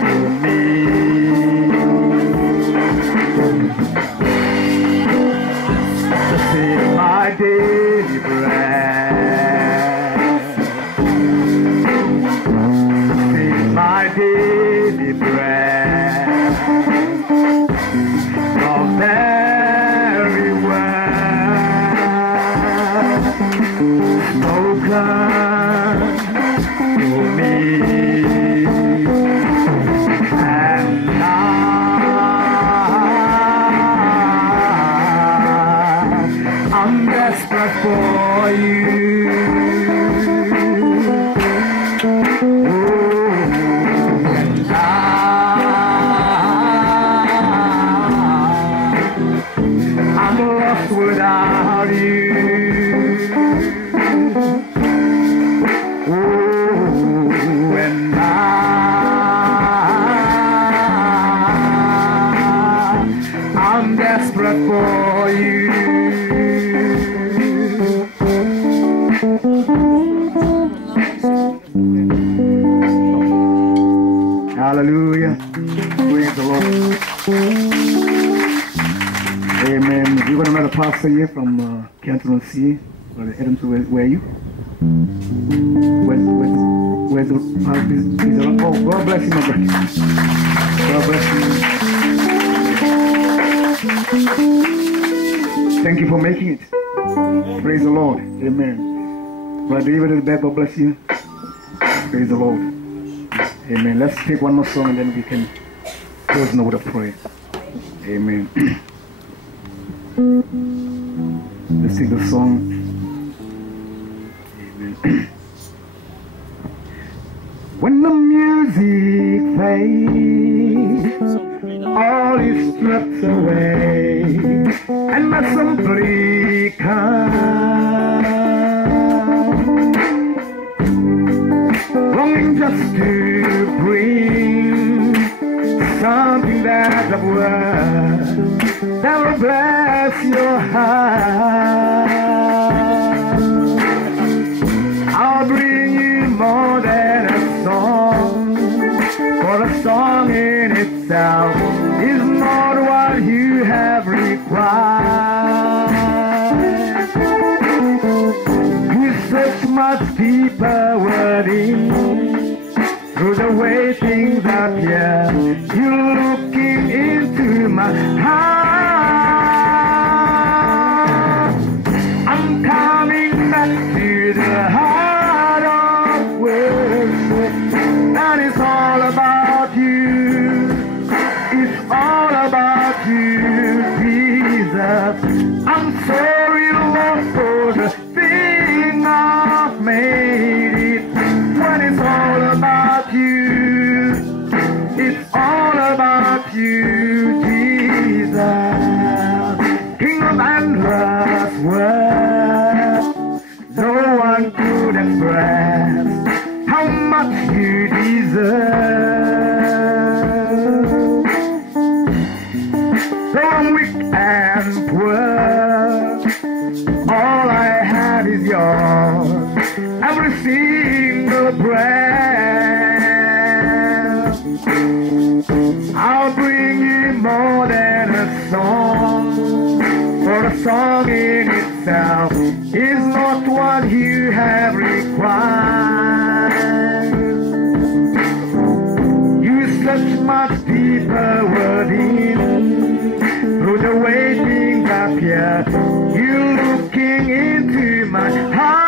to me. This is my daily bread. This is my daily bread. Your very word spoken to me, and I'm desperate for you. Ooh, and desperate for you. Hallelujah. Praise the Lord. Amen. We got another pastor here from Canton C. Brother Adams, where are you? Where's the pastor? He's around. Oh, God bless you, my brother. God bless you. Thank you for making it. Praise the Lord. Amen. Brother David is back. God bless you. Praise the Lord. Amen. Let's take one more song and then we can close in a word of prayer. Amen. Let's take the song. Amen. When the music fades, all is stripped away, and I simply come, longing just to bring something that's of worth that will bless your heart. I'll bring you more than a song, for a song in itself is not what you have required. You search much deeper within, through the way things appear. You're looking into my heart. I'm coming back to the heart of worship, and it's all about you. It's all about you, Jesus. I'm sorry, Lord, for the thing I've made it. When it's all about you, it's all about you, Jesus. King of endless worth, no one could express how much you deserve. Though I'm weak and poor, all I have is yours. Every single breath, I'll bring you more than a song, for a song in itself is not what you have required. You search much deeper within, through the way things appear. You're looking into my heart.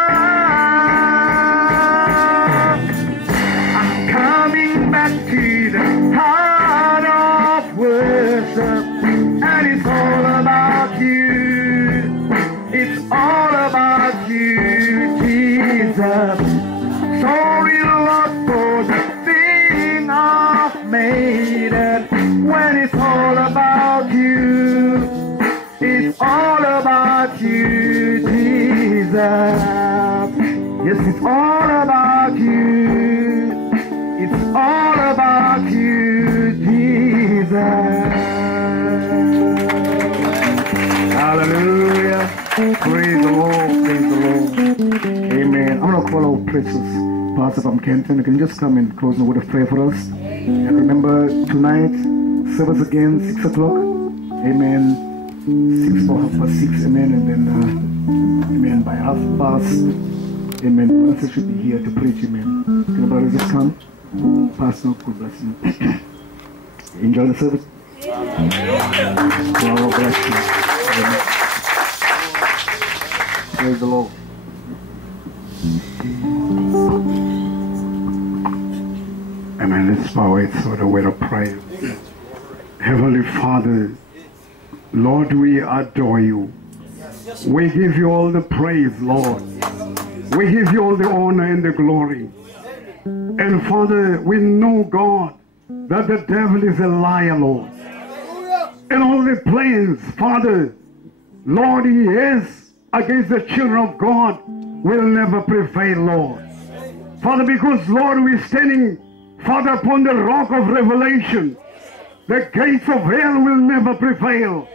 To the heart of worship, and it's all about you. It's all about you, Jesus. Sorry, Lord, for the thing I've made it. When it's all about you, it's all about you, Jesus. Yes, it's all about you. It's all about you, Jesus. Hallelujah. Praise the Lord. Praise the Lord. Amen. I'm going to call our precious pastor from Kenton. You can just come and close the word of prayer for us. And remember, tonight, service again, 6 o'clock. Amen. 6 for 6. Amen. And then, amen, by past. Amen. The pastor should be here to preach. Amen. Can the brothers just come? Pastor, God bless you. Enjoy the service. God bless you. Amen. Praise the Lord. Amen. Let's bow it for the word of prayer. Heavenly Father, Lord, we adore you. We give you all the praise, Lord. We give you all the honor and the glory. And Father, we know, God, that the devil is a liar, Lord. And all the plans, Father, Lord, he is against the children of God will never prevail, Lord. Father, because, Lord, we're standing, Father, upon the rock of revelation. The gates of hell will never prevail.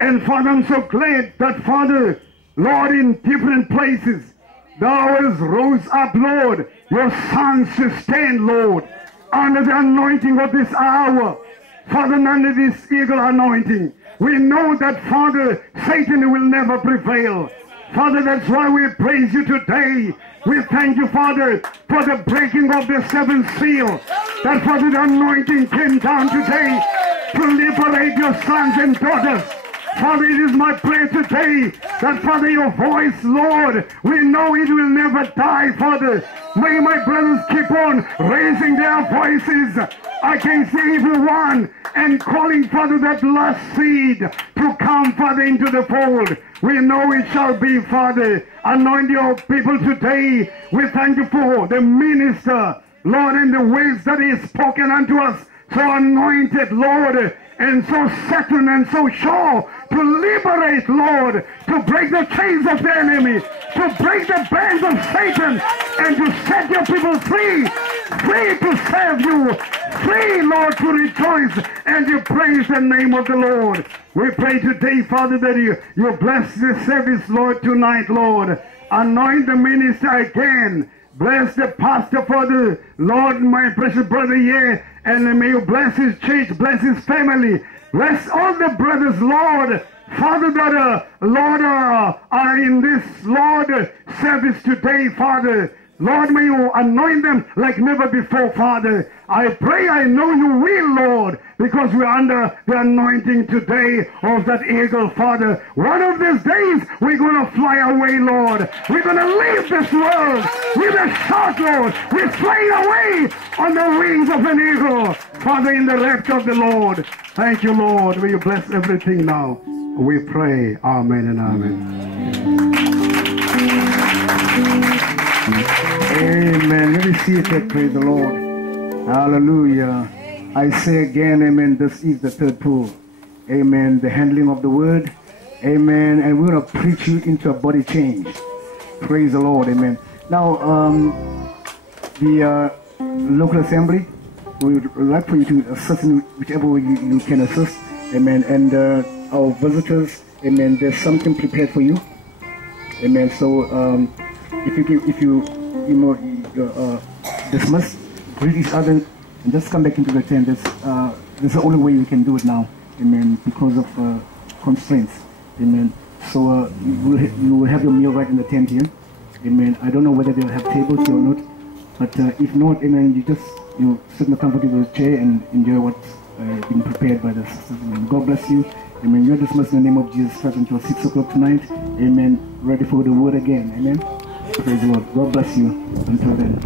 And Father, I'm so glad that, Father, Lord, in different places, thou hast rose up, Lord, your sons to stand, Lord, under the anointing of this hour. Father, under this eagle anointing, we know that, Father, Satan will never prevail. Father, that's why we praise you today. We thank you, Father, for the breaking of the seventh seal. That, Father, the anointing came down today to liberate your sons and daughters. Father, it is my prayer today that, Father, your voice, Lord, we know it will never die, Father. May my brothers keep on raising their voices against the evil one and calling, Father, that last seed to come, Father, into the fold. We know it shall be, Father. Anoint your people today. We thank you for the minister, Lord, and the words that he has spoken unto us. So anointed, Lord, and so certain and so sure to liberate, Lord, to break the chains of the enemy, to break the bands of Satan, and to set your people free, free to serve you, free, Lord, to rejoice and to praise the name of the Lord. We pray today, Father, that you bless this service, Lord, tonight, Lord. Anoint the minister again. Bless the pastor, Father, Lord, my precious brother here, and may you bless his church, bless his family, bless all the brothers, Lord, Father, that, Lord, are in this, Lord, service today, Father. Lord, may you anoint them like never before, Father. I pray, I know you will, Lord, because we're under the anointing today of that eagle, Father. One of these days, we're going to fly away, Lord. We're going to leave this world with a shout, Lord. We're flying away on the wings of an eagle, Father, in the rapture of the Lord. Thank you, Lord. Will you bless everything now? We pray. Amen and amen. Amen. Let me see it. Praise the Lord. Hallelujah. I say again, amen, this is the third pool. Amen. The handling of the word. Amen. And we're going to preach you into a body change. Praise the Lord. Amen. Now, the local assembly, we would like for you to assist in whichever way you can assist. Amen. And our visitors, amen, there's something prepared for you. Amen. So, if you dismiss, greet each other, and just come back into the tent. That's the only way we can do it now. Amen. Because of constraints. Amen. So you will have your meal right in the tent here. Amen. I don't know whether they'll have tables here or not, but if not, amen, you sit in a comfortable chair and enjoy what's been prepared by the sisters. Amen. God bless you. Amen. You're dismissed in the name of Jesus Christ until 6 o'clock tonight. Amen. Ready for the word again. Amen. Praise the Lord. God bless you. Until then.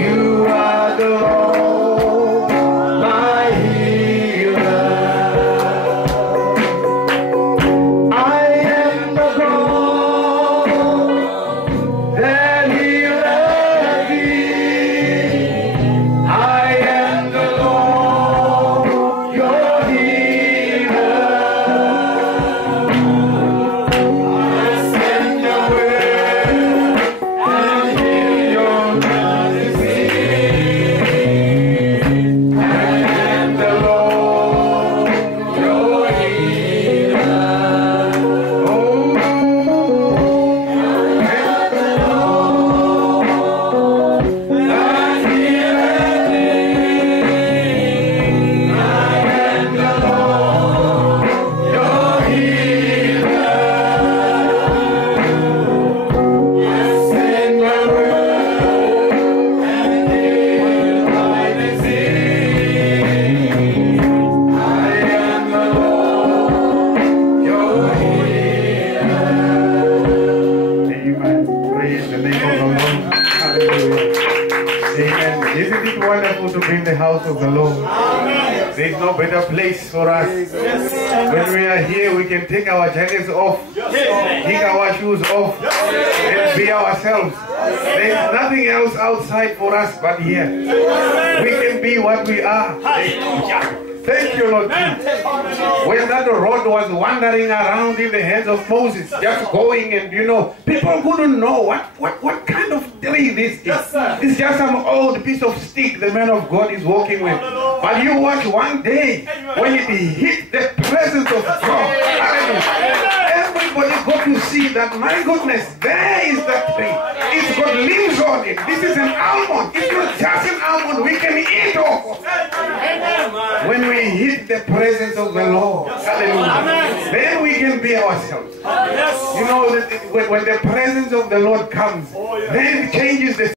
You are the Lord, my healer. a place for us. When we are here, we can take our jackets off, take our shoes off, and be ourselves. There's nothing else outside for us but here. We can be what we are. Thank you, Lord Jesus. When that rod was wandering around in the hands of Moses, just going, and people couldn't know what kind of tree this is. It's just some old piece of stick the man of God is walking with. But you watch one day when it hit the presence of God. Everybody got to see that, my goodness, there is that tree. It's got leaves on it. This is an almond. It's not just an almond. We can eat off. When we hit the presence of the Lord, hallelujah, then we can be ourselves. When the presence of the Lord comes, then it changes the